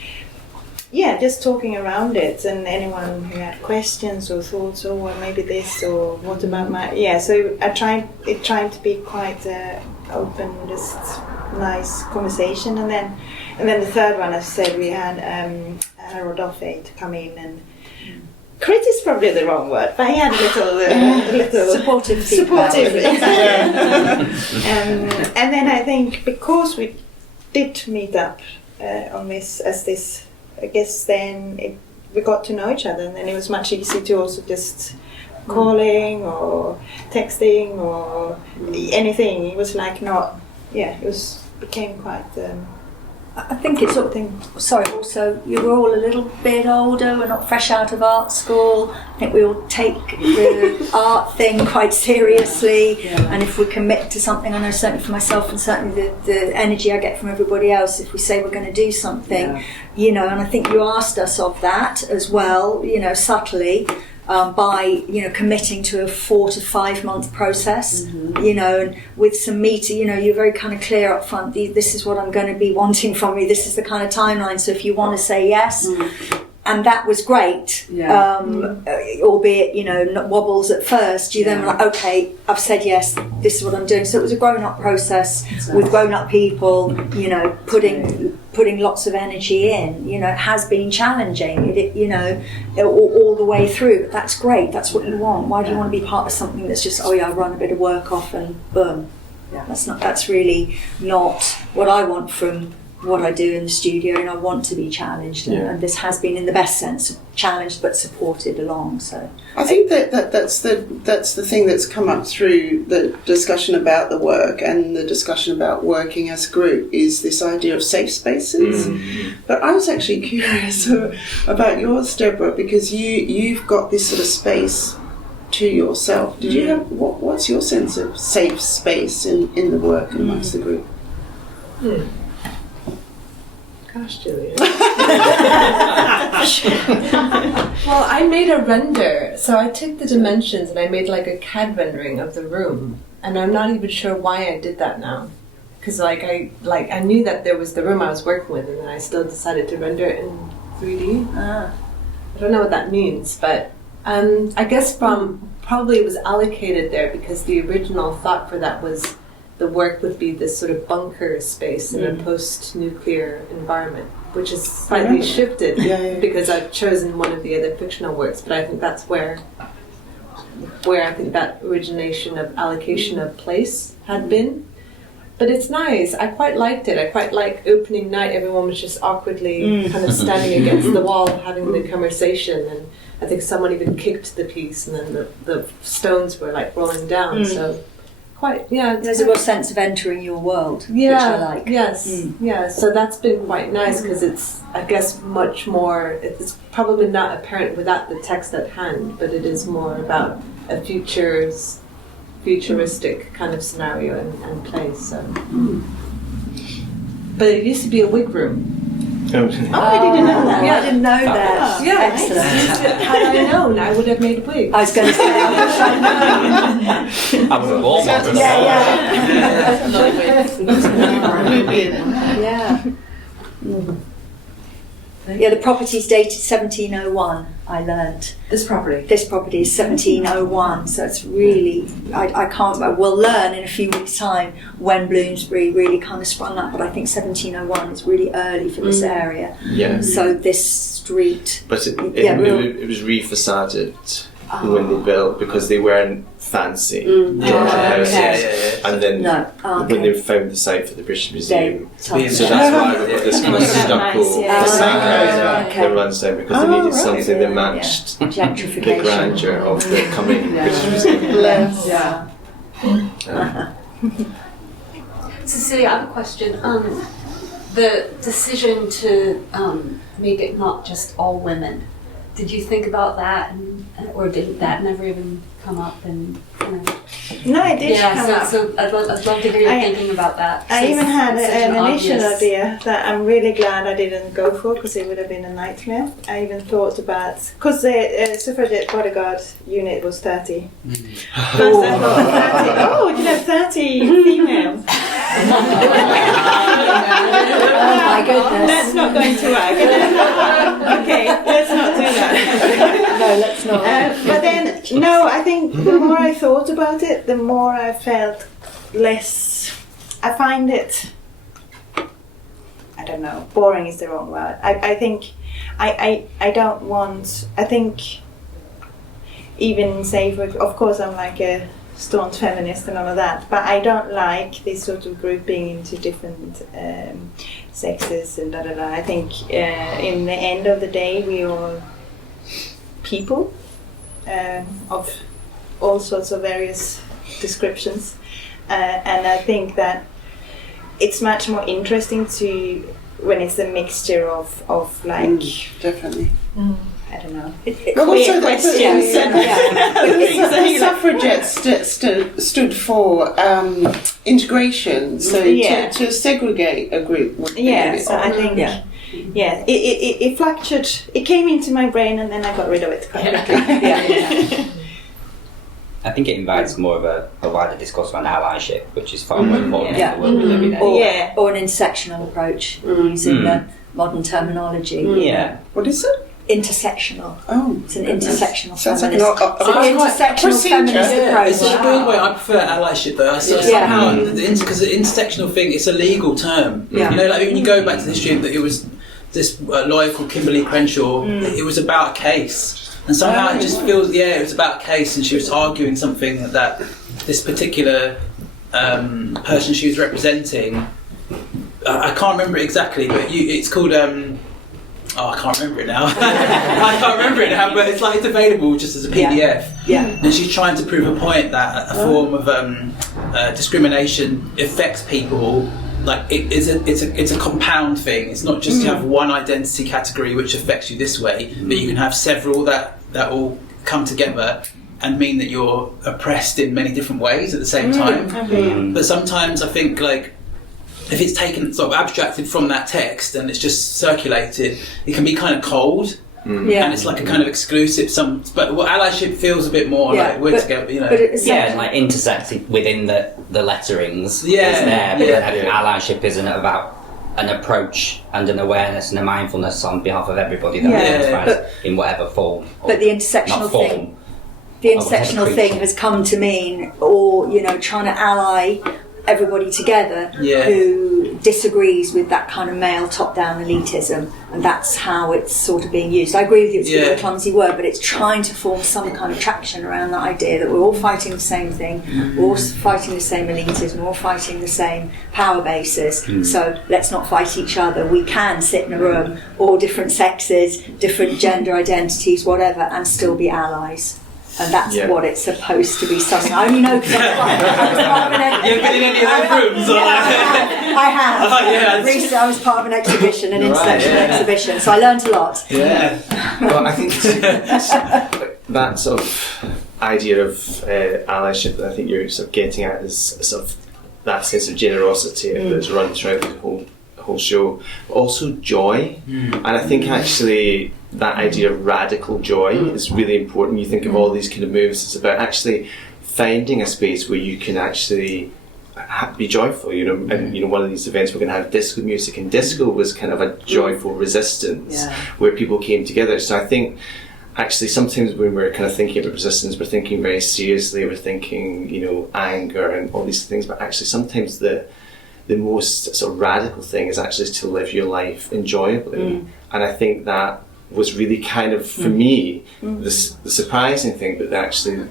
just talking around it, and anyone who had questions or thoughts, or well, maybe this, or what about my, so I tried to be quite open, just nice conversation, and then the third one, as I said, we had Rodrigues to come in, and crit is probably the wrong word, but he had a little Supportive. and then I think because we did meet up on this as this, I guess then we got to know each other, and then it was much easier to also just calling or texting or anything. It was like became quite. I think it's something. Sorry. Also, you were all a little bit older. We're not fresh out of art school. I think we all take the art thing quite seriously, and if we commit to something, I know certainly for myself, and certainly the energy I get from everybody else, if we say we're going to do something, and I think you asked us of that as well, subtly. By committing to a 4 to 5 month process, and with some meter, you're very kind of clear up front. This is what I'm going to be wanting from you. This is the kind of timeline. So if you want to say yes, and that was great, albeit wobbles at first. You then were like, okay, I've said yes. This is what I'm doing. So it was a grown-up process with grown-up people. Putting lots of energy in. It has been challenging. All the way through. But that's great. That's what you want. Why do you want to be part of something that's just I run a bit of work off and boom? Yeah. That's really not what I want from what I do in the studio, and I want to be challenged, and this has been in the best sense challenged but supported along. So I think that's the thing that's come up through the discussion about the work and the discussion about working as a group is this idea of safe spaces. But I was actually curious about yours, Deborah, because you've got this sort of space to yourself. Did you have what's your sense of safe space in the work amongst the group? Gosh, Jillian. Well, I made a render. So I took the dimensions and I made like a CAD rendering of the room. And I'm not even sure why I did that now. Because I knew that there was the room I was working with, and then I still decided to render it in 3D. I don't know what that means, but I guess probably it was allocated there because the original thought for that was the work would be this sort of bunker space in a post-nuclear environment, which is slightly shifted because I've chosen one of the other fictional works, but I think that's where I think that origination of allocation of place had been. But it's nice. I quite liked it. I quite like opening night. Everyone was just awkwardly kind of standing against the wall having the conversation, and I think someone even kicked the piece, and then the stones were like rolling down. So there's a real sense of entering your world, which I like. So that's been quite nice because it's, I guess, much more, it's probably not apparent without the text at hand, but it is more about a futuristic kind of scenario and place. So. But it used to be a wig room. Oh, I didn't know that. I didn't know that. Yeah, Excellent. Had I known, I would have made a wig. I was going to say, I wish I'd known. I was a wall model. Yeah. Yeah, the property's dated 1701, I learnt. This property. This property is 1701, so it's really, I can't, we'll learn in a few weeks' time when Bloomsbury really kind of sprung up, but I think 1701 is really early for this area. Yeah. So this street... But it was re-facaded when they built, because they weren't fancy Georgian houses. And then when they found the site for the British Museum, so that's why we've got this kind of stucco facade that runs down, because they needed something that matched the grandeur of the coming British Museum. Cecilia, I have a question. The decision to make it not just all women, did you think about that, or did that never even come up? And no, it did come up. So I'd love to hear your thinking about that. I even had an initial idea that I'm really glad I didn't go for, because it would have been a nightmare. I even thought about, because the suffragette bodyguard unit was 30. First I thought 30. You have 30 females. Oh my goodness. That's not going to work. Okay, let's not do that. No, let's not. But then, no, I think the more I thought about it, the more I felt less. I find it, I don't know, boring is the wrong word. I think I don't want, I think even say, of course I'm like a staunch feminist and all of that, but I don't like this sort of grouping into different sexes and I think in the end of the day we are people of all sorts of various descriptions, and I think that it's much more interesting to when it's a mixture of like definitely. I don't know. Well, also the questions. suffragettes stood for integration, so to segregate a group would be a bit so I think it fluctuated. It came into my brain and then I got rid of it quite quickly. I think it invites more of a wider discourse around allyship, which is far more important in the world we live in. Or an intersectional approach, using the modern terminology. Yeah. What is it? Intersectional. Oh, it's an intersectional sounds feminist. Like it's an intersectional feminist approach. It's a weird way. I prefer allyship though. Somehow, because the intersectional thing, it's a legal term. You know, like when you go back to the history, that it was this lawyer called Kimberly Crenshaw. It was about a case. And somehow it just feels, it was about a case, and she was arguing something that this particular person she was representing, I can't remember it exactly, but it's called, I can't remember it now. I can't remember it now, but it's available just as a PDF. And she's trying to prove a point that a form of discrimination affects people. Like it's a compound thing. It's not just you have one identity category which affects you this way, but you can have several that all come together and mean that you're oppressed in many different ways at the same time. But sometimes I think like if it's taken sort of abstracted from that text and it's just circulated, it can be kind of cold. And it's like a kind of exclusive. But allyship feels a bit more like we're together, you know. It's like intersected within the letterings. Is there, but I think allyship isn't about an approach and an awareness and a mindfulness on behalf of everybody that identifies in whatever form. But the intersectional thing, the intersectional thing has come to mean, or trying to ally everybody together who disagrees with that kind of male top-down elitism, and that's how it's sort of being used. I agree with you, it's a really clumsy word, but it's trying to form some kind of traction around that idea that we're all fighting the same thing, we're all fighting the same elitism, we're all fighting the same power bases, so let's not fight each other. We can sit in a room, all different sexes, different gender identities, whatever, and still be allies. And that's what it's supposed to be. Something I only know because I was part of an You've been in any of those rooms? I have. Recently, I was part of an exhibition, an intersectional exhibition, so I learned a lot. Well, I think that sort of idea of allyship that I think you're sort of getting at is sort of that sense of generosity that's run throughout the whole show, but also joy. And I think actually that idea of radical joy is really important. You think of all these kind of moves, it's about actually finding a space where you can actually be joyful, you know. And you know, one of these events we're going to have disco music, and disco was kind of a joyful resistance where people came together. So I think actually sometimes when we're kind of thinking about resistance, we're thinking very seriously, we're thinking, you know, anger and all these things, but actually sometimes the most sort of radical thing is actually to live your life enjoyably. And I think that was really kind of, for me, the surprising thing, but actually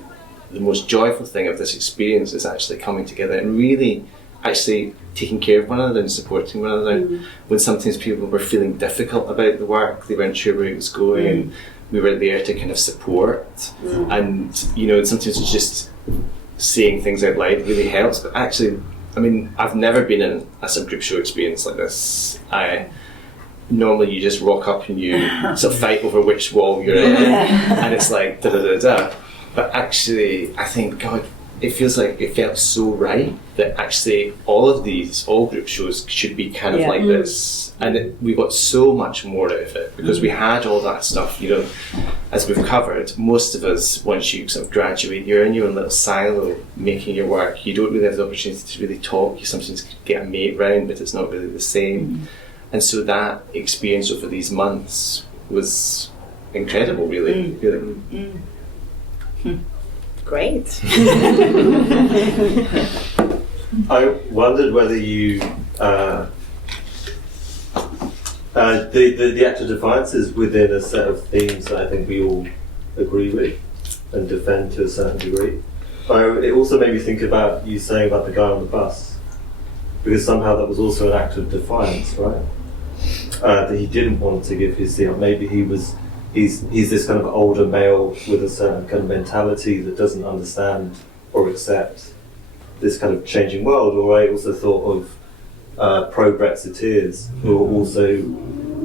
the most joyful thing of this experience is actually coming together and really actually taking care of one another and supporting one another. When sometimes people were feeling difficult about the work, they weren't sure where it was going, and we were there to kind of support. And you know, sometimes it's just saying things out loud really helps. But actually, I mean, I've never been in a subgroup show experience like this. Normally you just rock up and you sort of fight over which wall you're in, and it's like da da da da. But actually, I think, God, it feels like it felt so right that actually all group shows should be kind of like this. And we got so much more out of it because we had all that stuff, you know, as we've covered. Most of us, once you sort of graduate, you're in your own little silo making your work. You don't really have the opportunity to really talk. You sometimes get a mate round, but it's not really the same. And so that experience over these months was incredible, really. Great. I wondered whether you the act of defiance is within a set of themes that I think we all agree with and defend to a certain degree. It also made me think about you saying about the guy on the bus, because somehow that was also an act of defiance, right? That he didn't want to give his theme. Maybe he's this kind of older male with a certain kind of mentality that doesn't understand or accept this kind of changing world. Or I also thought of pro-Brexiteers who are also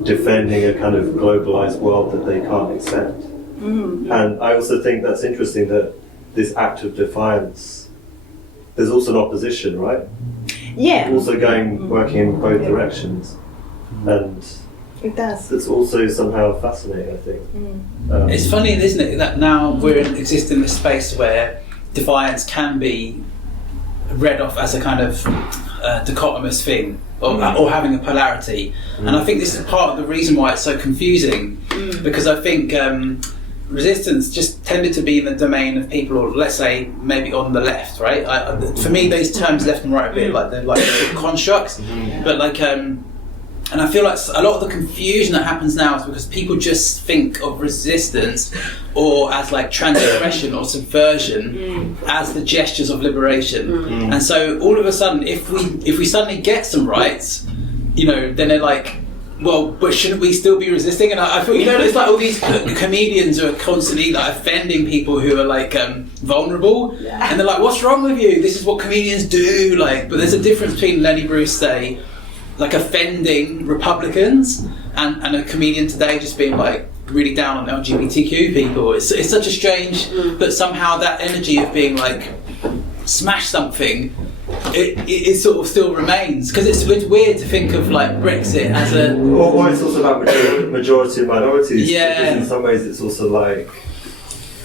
defending a kind of globalised world that they can't accept. And I also think that's interesting that this act of defiance, there's also an opposition, right? Yeah. Also working in both directions. And it does. it's also somehow fascinating, I think. It's funny, isn't it, that now we're existing in a space where defiance can be read off as a kind of dichotomous thing, or having a polarity. And I think this is part of the reason why it's so confusing, because I think resistance just tended to be in the domain of people, let's say, maybe on the left, right? For me, those terms left and right a bit like they're like constructs, but like, and I feel like a lot of the confusion that happens now is because people just think of resistance or as like transgression or subversion as the gestures of liberation. And so all of a sudden, if we suddenly get some rights, you know, then they're like, well, but shouldn't we still be resisting? And I feel, you know, it's like all these comedians who are constantly like offending people who are like vulnerable, and they're like, what's wrong with you? This is what comedians do. Like, but there's a difference between Lenny Bruce, say, like offending Republicans, and a comedian today just being like really down on LGBTQ people. It's such a strange, but somehow that energy of being like smash something, it sort of still remains, because it's weird to think of like Brexit as a... Or it's also about majority and minorities. Yeah. Because in some ways it's also like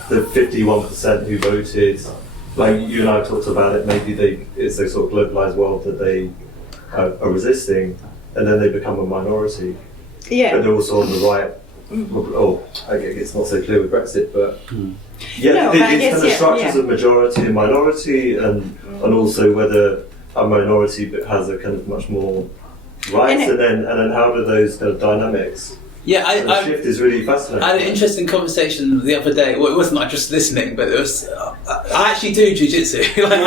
the 51% who voted, like you and I talked about it, maybe it's a sort of globalised world that they are resisting, and then they become a minority. Yeah. But they're also on the right. I guess it's not so clear with Brexit, but No, I it's guess, kind of structures of majority and minority, and also whether a minority has a kind of much more rights, and then how do those kind of dynamics? Yeah, the shift is really fascinating. I had an interesting conversation the other day. Well, it wasn't like just listening, but it was. I actually do jiu-jitsu. I've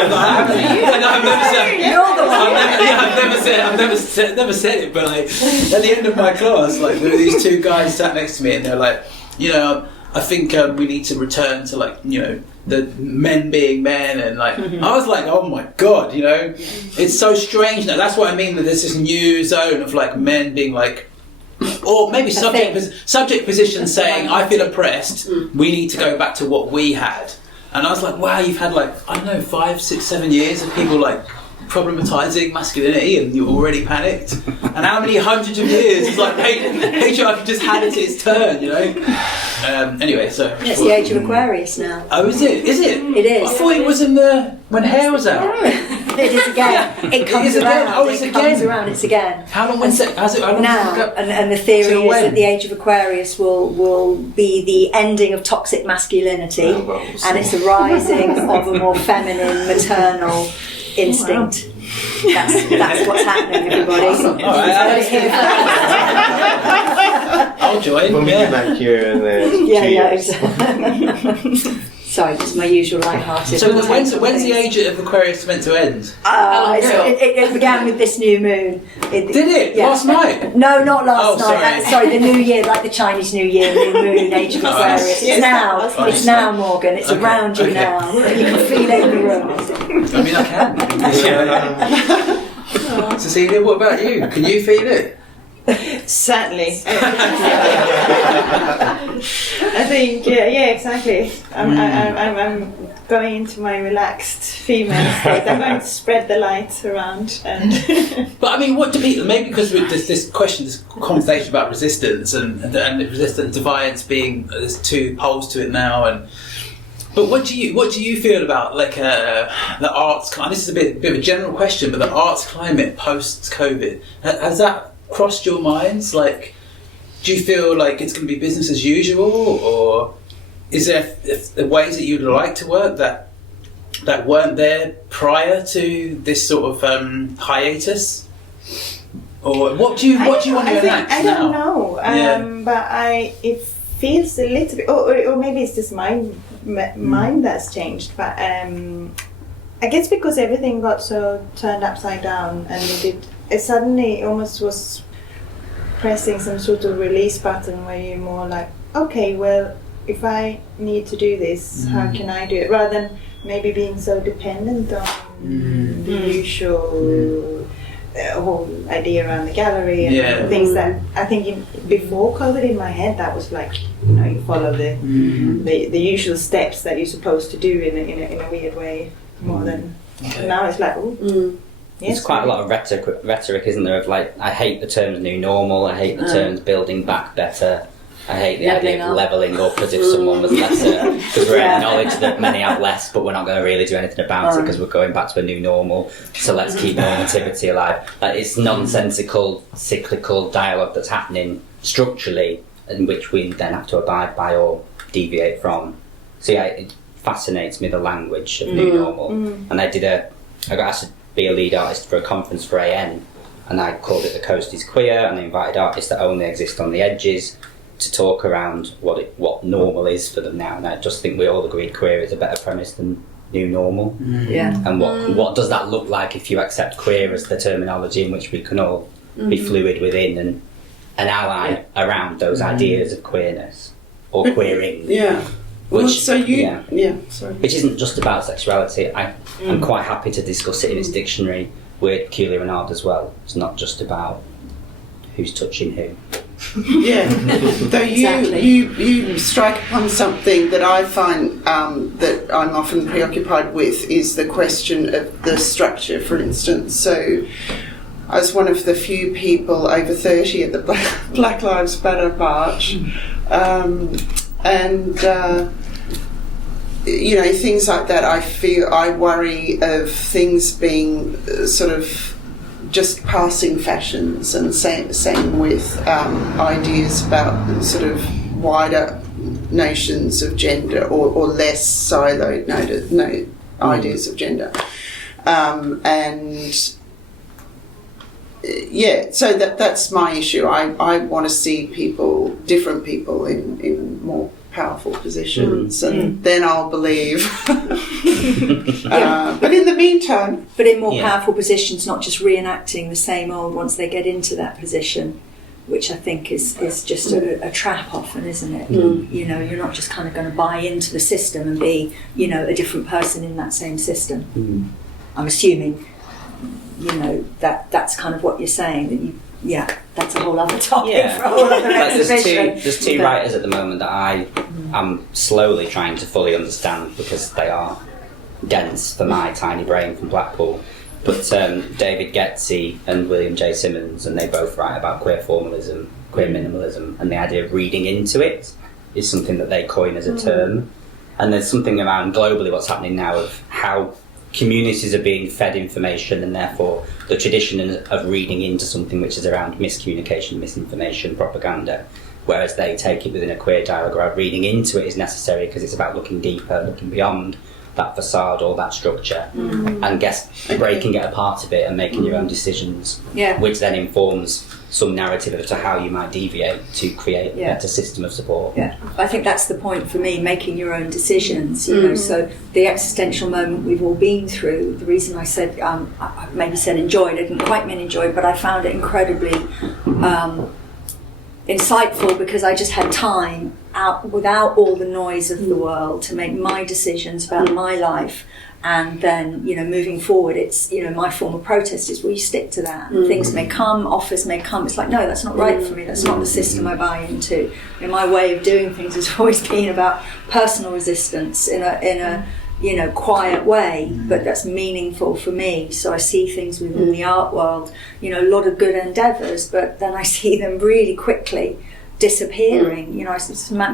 never said it, but like at the end of my class, like there were these two guys sat next to me, and they're like, you know, I think we need to return to like, you know, the men being men, and like I was like, oh my god, you know, it's so strange now. That's what I mean, that there's this new zone of like men being like. Or maybe subject position saying, I feel oppressed, we need to go back to what we had. And I was like, wow, you've had like, I don't know, 5, 6, 7 years of people like problematising masculinity and you're already panicked? And how many hundreds of years is like patriarchy just had its turn, you know? Anyway, so... It's the age of Aquarius now. Oh, is it? Is it? It is. I thought it was when hair was out. It is again. It comes It is again? around. Oh, it's it again? comes around. It's again. How long has it now? go? And the theory Till is when? that the age of Aquarius will be the ending of toxic masculinity, and it's the rising of a more feminine, maternal instinct. That's what's happening, everybody. I'll join. We'll meet you back here in 2 years. Exactly. Sorry, just my usual light-hearted. So when's the age of Aquarius meant to end? It began with this new moon. Did it? Yeah. Last night? No, not last night. Sorry. The new year, like the Chinese New Year, new moon, age of Aquarius. It's now. It's now, Morgan. It's around you now. You can feel it in the room. I mean, I can. Cecilia, what about you? Can you feel it? Certainly. I think, yeah, exactly. I'm going into my relaxed female state. I'm going to spread the light around. And but I mean, what do people? Maybe because there's this conversation about resistance and resistance and defiance being there's two poles to it now. But what do you feel about like the arts? This is a bit of a general question, but the arts climate post COVID, has that crossed your minds? Like, do you feel like it's going to be business as usual, or is there ways that you'd like to work that weren't there prior to this sort of hiatus? Or what do you want to enact now? I don't know, but it feels a little bit, or maybe it's just my mind that's changed. But I guess because everything got so turned upside down, and it suddenly almost was pressing some sort of release button where you're more like, okay, well, if I need to do this, how can I do it? Rather than maybe being so dependent on the usual whole idea around the gallery and things that I think before COVID in my head that was like, you follow the usual steps that you're supposed to do in a weird way more than now it's like, yes, there's quite a lot of rhetoric, isn't there, of like, I hate the terms new normal, I hate the terms building back better, I hate the idea of levelling up as if someone was lesser, because we're acknowledge that many have less, but we're not going to really do anything about it because we're going back to a new normal, so let's keep normativity alive. Like, it's nonsensical, cyclical dialogue that's happening structurally, in which we then have to abide by or deviate from. So yeah, it fascinates me, the language of new normal. And I got asked to be a lead artist for a conference for AN, and I called it The Coast is Queer, and I invited artists that only exist on the edges to talk around what normal is for them now. And I just think we all agreed queer is a better premise than new normal. And what does that look like if you accept queer as the terminology in which we can all be fluid within and ally around those ideas of queerness or queering. Which isn't just about sexuality. I'm quite happy to discuss it in its dictionary with Keely Renard as well. It's not just about who's touching who. Though you strike upon something that I find that I'm often preoccupied with is the question of the structure, for instance. So I was one of the few people over 30 at the Black Lives Matter march, and things like that. I worry of things being sort of just passing fashions, and same with ideas about sort of wider notions of gender or less siloed ideas of gender, so that's my issue. I want to see different people in more powerful positions, and then I'll believe. But in the meantime, in more powerful positions, not just reenacting the same old once they get into that position, which I think is just a trap often, isn't it? You're not just kind of going to buy into the system and be a different person in that same system. I'm assuming that's kind of what you're saying, that that's a whole other topic for a whole other exhibition. There's two writers at the moment that I am slowly trying to fully understand, because they are dense for my tiny brain from Blackpool. But David Getzi and William J. Simmons, and they both write about queer formalism, queer minimalism, and the idea of reading into it is something that they coin as a term. And there's something around globally what's happening now of how communities are being fed information, and therefore the tradition of reading into something which is around miscommunication, misinformation, propaganda, whereas they take it within a queer dialogue around reading into it is necessary because it's about looking deeper, looking beyond that facade or that structure, and breaking it apart a bit and making your own decisions, which then informs some narrative as to how you might deviate to create a better system of support. Yeah, I think that's the point for me, making your own decisions, you know, so the existential moment we've all been through, the reason I said, I maybe said enjoyed, I didn't quite mean enjoyed, but I found it incredibly insightful because I just had time out without all the noise of the world to make my decisions about my life. And then, you know, moving forward, it's, you know, my form of protest is, well, you stick to that. Things may come, offers may come. It's like, no, that's not right for me. That's not the system I buy into. You know, my way of doing things has always been about personal resistance in a you know, quiet way, but that's meaningful for me. So I see things within the art world, you know, a lot of good endeavours, but then I see them really quickly disappearing. You know,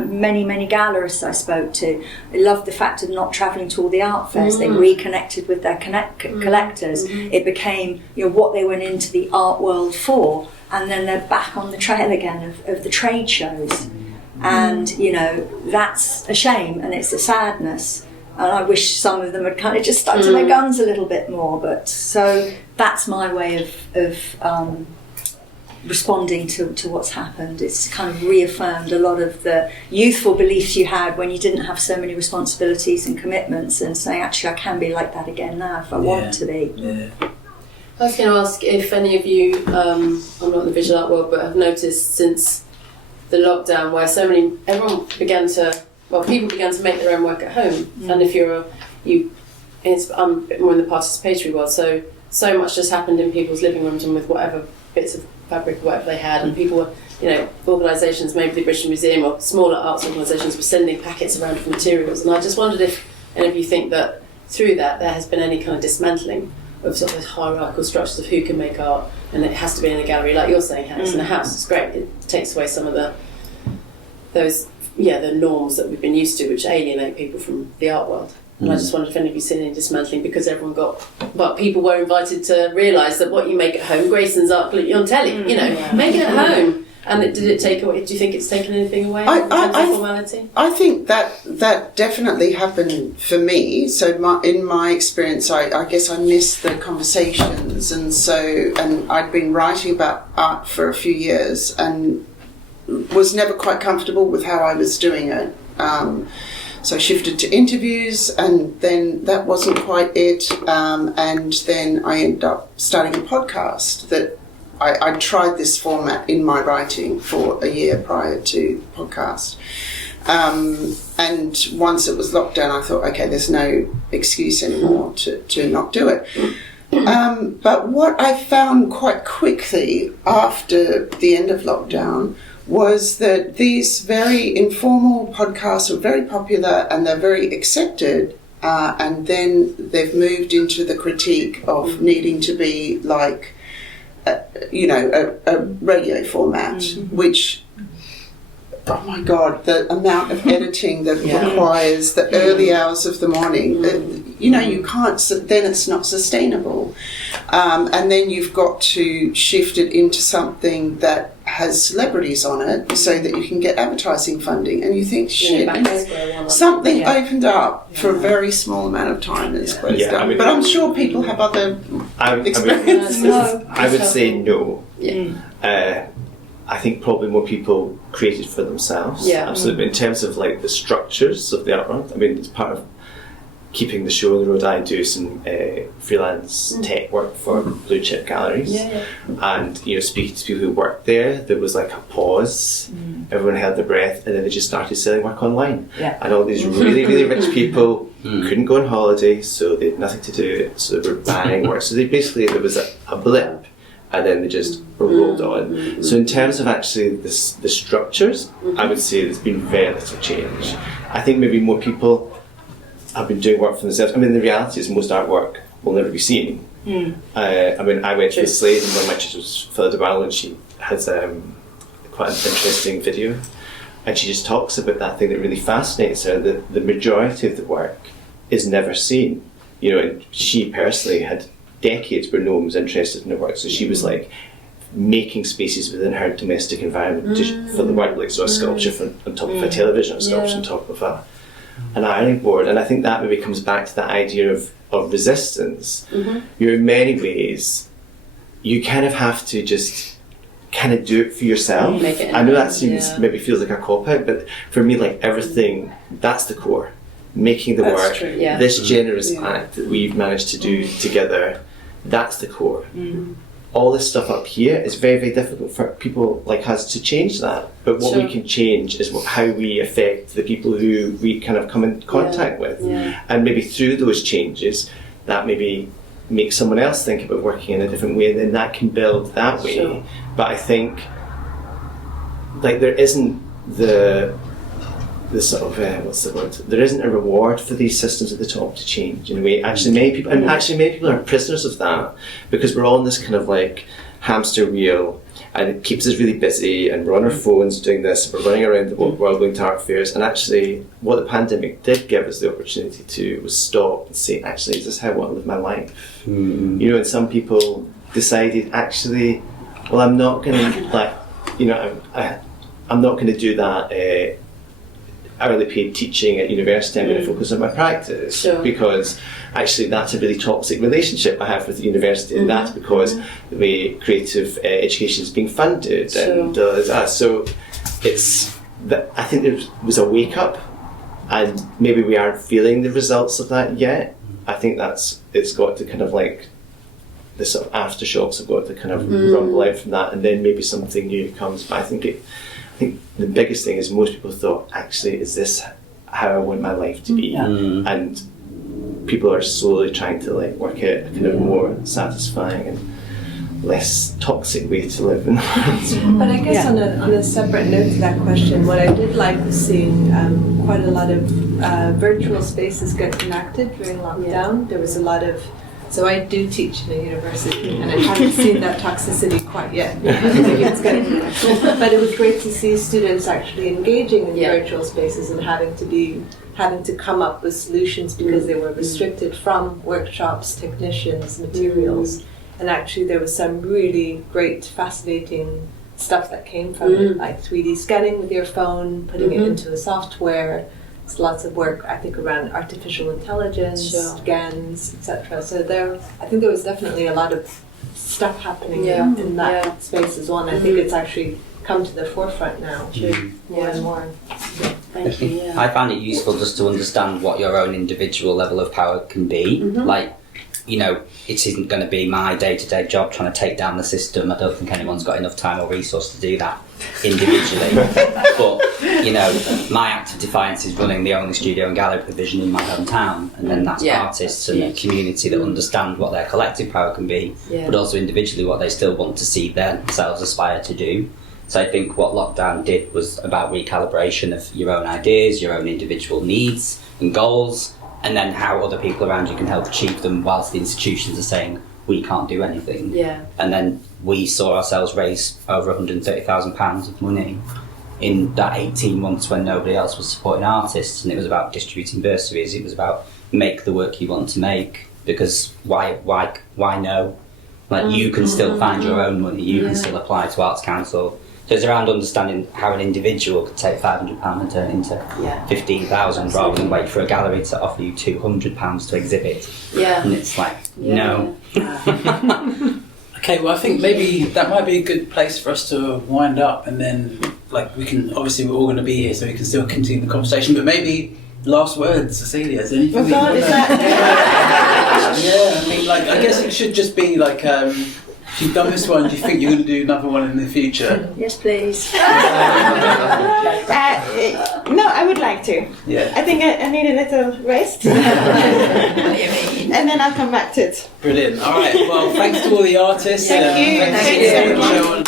many gallerists I spoke to, they loved the fact of not travelling to all the art fairs. They reconnected with their collectors. It became, you know, what they went into the art world for, and then they're back on the trail again of the trade shows. And, you know, that's a shame and it's a sadness. And I wish some of them had kind of just stuck to their guns a little bit more. But so that's my way of responding to what's happened. It's kind of reaffirmed a lot of the youthful beliefs you had when you didn't have so many responsibilities and commitments, and saying, actually, I can be like that again now if I want to be. I was going to ask if any of you, I'm not in the visual art world, but have noticed since the lockdown where people began to make their own work at home. And if I'm a bit more in the participatory world, so much just happened in people's living rooms and with whatever bits of fabric or whatever they had, and people were, you know, organisations, maybe the British Museum or smaller arts organisations were sending packets around of materials, and I just wondered if any of you think that through that there has been any kind of dismantling of sort of hierarchical structures of who can make art, and it has to be in a gallery, like you're saying, Hattie, it's in a house, it's great, it takes away some of the norms that we've been used to, which alienate people from the art world. And I just wondered if any of you seen any dismantling because people were invited to realise that what you make at home, Grayson's art on telly, you know, make it at home. And did it take away? Do you think it's taken anything away in terms of formality? I think that definitely happened for me. So in my experience, I guess I missed the conversations, and I'd been writing about art for a few years and was never quite comfortable with how I was doing it. So I shifted to interviews, and then that wasn't quite it. And then I ended up starting a podcast that I tried this format in my writing for a year prior to the podcast. And once it was locked down, I thought, okay, there's no excuse anymore to not do it. But what I found quite quickly after the end of lockdown was that these very informal podcasts are very popular and they're very accepted, and then they've moved into the critique of needing to be like, a radio format, which, oh my God, the amount of editing that requires, the early hours of the morning, you can't, then it's not sustainable. And then you've got to shift it into something that has celebrities on it so that you can get advertising funding. And you think, shit, something opened up for a very small amount of time and it's closed down. But I'm sure people have other experiences. I would say no. I think probably more people created for themselves. Absolutely. In terms of like the structures of the art world, I mean, it's part of keeping the show on the road. I do some freelance tech work for blue chip galleries, and speaking to people who work there was like a pause. Everyone held their breath, and then they just started selling work online. And all these really rich people couldn't go on holiday, so they had nothing to do, so they were buying work. So there was a blip, and then they just rolled on. So in terms of actually the structures, I would say there's been very little change. I think maybe more people have been doing work for themselves. I mean, the reality is most artwork will never be seen. I mean, I went to the Slade, and one of my teachers was Philippa Barlow, and she has quite an interesting video, and she just talks about that thing that really fascinates her, that the majority of the work is never seen. You know, and she personally had decades where no one was interested in her work, so she was like making spaces within her domestic environment for the work, like so a sculpture on top of a television, or a sculpture on top of an ironing board. And I think that maybe comes back to that idea of resistance. You're in many ways, you kind of have to just kind of do it for yourself. I know that seems maybe feels like a cop out, but for me, like everything, that's the core. Making the work, this generous act that we've managed to do together, that's the core. All this stuff up here is very, very difficult for people like us to change that. But what we can change is how we affect the people who we kind of come in contact with. And maybe through those changes, that maybe makes someone else think about working in a different way, and then that can build that way. But I think like there isn't the sort of what's the word? There isn't a reward for these systems at the top to change in a way. Actually, many people are prisoners of that, because we're all in this kind of like hamster wheel, and it keeps us really busy, and we're on our phones doing this. We're running around the world going to art fairs, and actually, what the pandemic did give us the opportunity to was stop and say, actually, is this how I want to live my life? You know, and some people decided, actually, well, I'm not going to like, you know, I'm not going to do that. Hourly paid teaching at university. I'm going to focus on my practice, because actually that's a really toxic relationship I have with the university, and that's because the way creative education is being funded. And so it's that I think there was a wake up, and maybe we aren't feeling the results of that yet. I think it's got to kind of like the sort of aftershocks have got to kind of rumble out from that, and then maybe something new comes. But I think the biggest thing is most people thought, actually, is this how I want my life to be? And people are slowly trying to like work out a kind of more satisfying and less toxic way to live in the world. But I guess on a separate note to that question, what I did like was seeing quite a lot of virtual spaces get enacted during lockdown. There was a lot of So I do teach in a university, and I haven't seen that toxicity quite yet. I think it's getting there. But it was great to see students actually engaging in virtual spaces and having to come up with solutions because they were restricted from workshops, technicians, materials. And actually there was some really great, fascinating stuff that came from it, like 3D scanning with your phone, putting it into a software. There's lots of work, I think, around artificial intelligence, GANs, etc. So I think there was definitely a lot of stuff happening in that space as well. And I think it's actually come to the forefront now, more and more. Thank you. Yeah. I found it useful just to understand what your own individual level of power can be. Like, you know, it isn't going to be my day-to-day job trying to take down the system. I don't think anyone's got enough time or resource to do that individually. But, you know, my act of defiance is running the only studio and gallery provision in my hometown, and then that's artists and a community that understand what their collective power can be, but also individually what they still want to see themselves aspire to do. So I think what lockdown did was about recalibration of your own ideas, your own individual needs and goals, and then how other people around you can help achieve them whilst the institutions are saying, we can't do anything. And then we saw ourselves raise over £130,000 of money in that 18 months when nobody else was supporting artists, and it was about distributing bursaries, it was about make the work you want to make, because why no? Like, you can still find your own money, you can still apply to Arts Council. So it's around understanding how an individual could take £500 and turn it into £15,000 rather than wait for a gallery to offer you £200 to exhibit. And it's like, no. Okay, well, I think maybe that might be a good place for us to wind up, and then, like, we can, obviously we're all going to be here so we can still continue the conversation, but maybe last words, Cecilia, is there anything that you want to... Yeah, I mean, like, I guess it should just be like, if you've done this one, do you think you're going to do another one in the future? Yes, please. No, I would like to. Yeah. I think I need a little rest. And then I'll come back to it. Brilliant. All right. Well, thanks to all the artists. Thank you. Thanks to Deborah Tchoudjinoff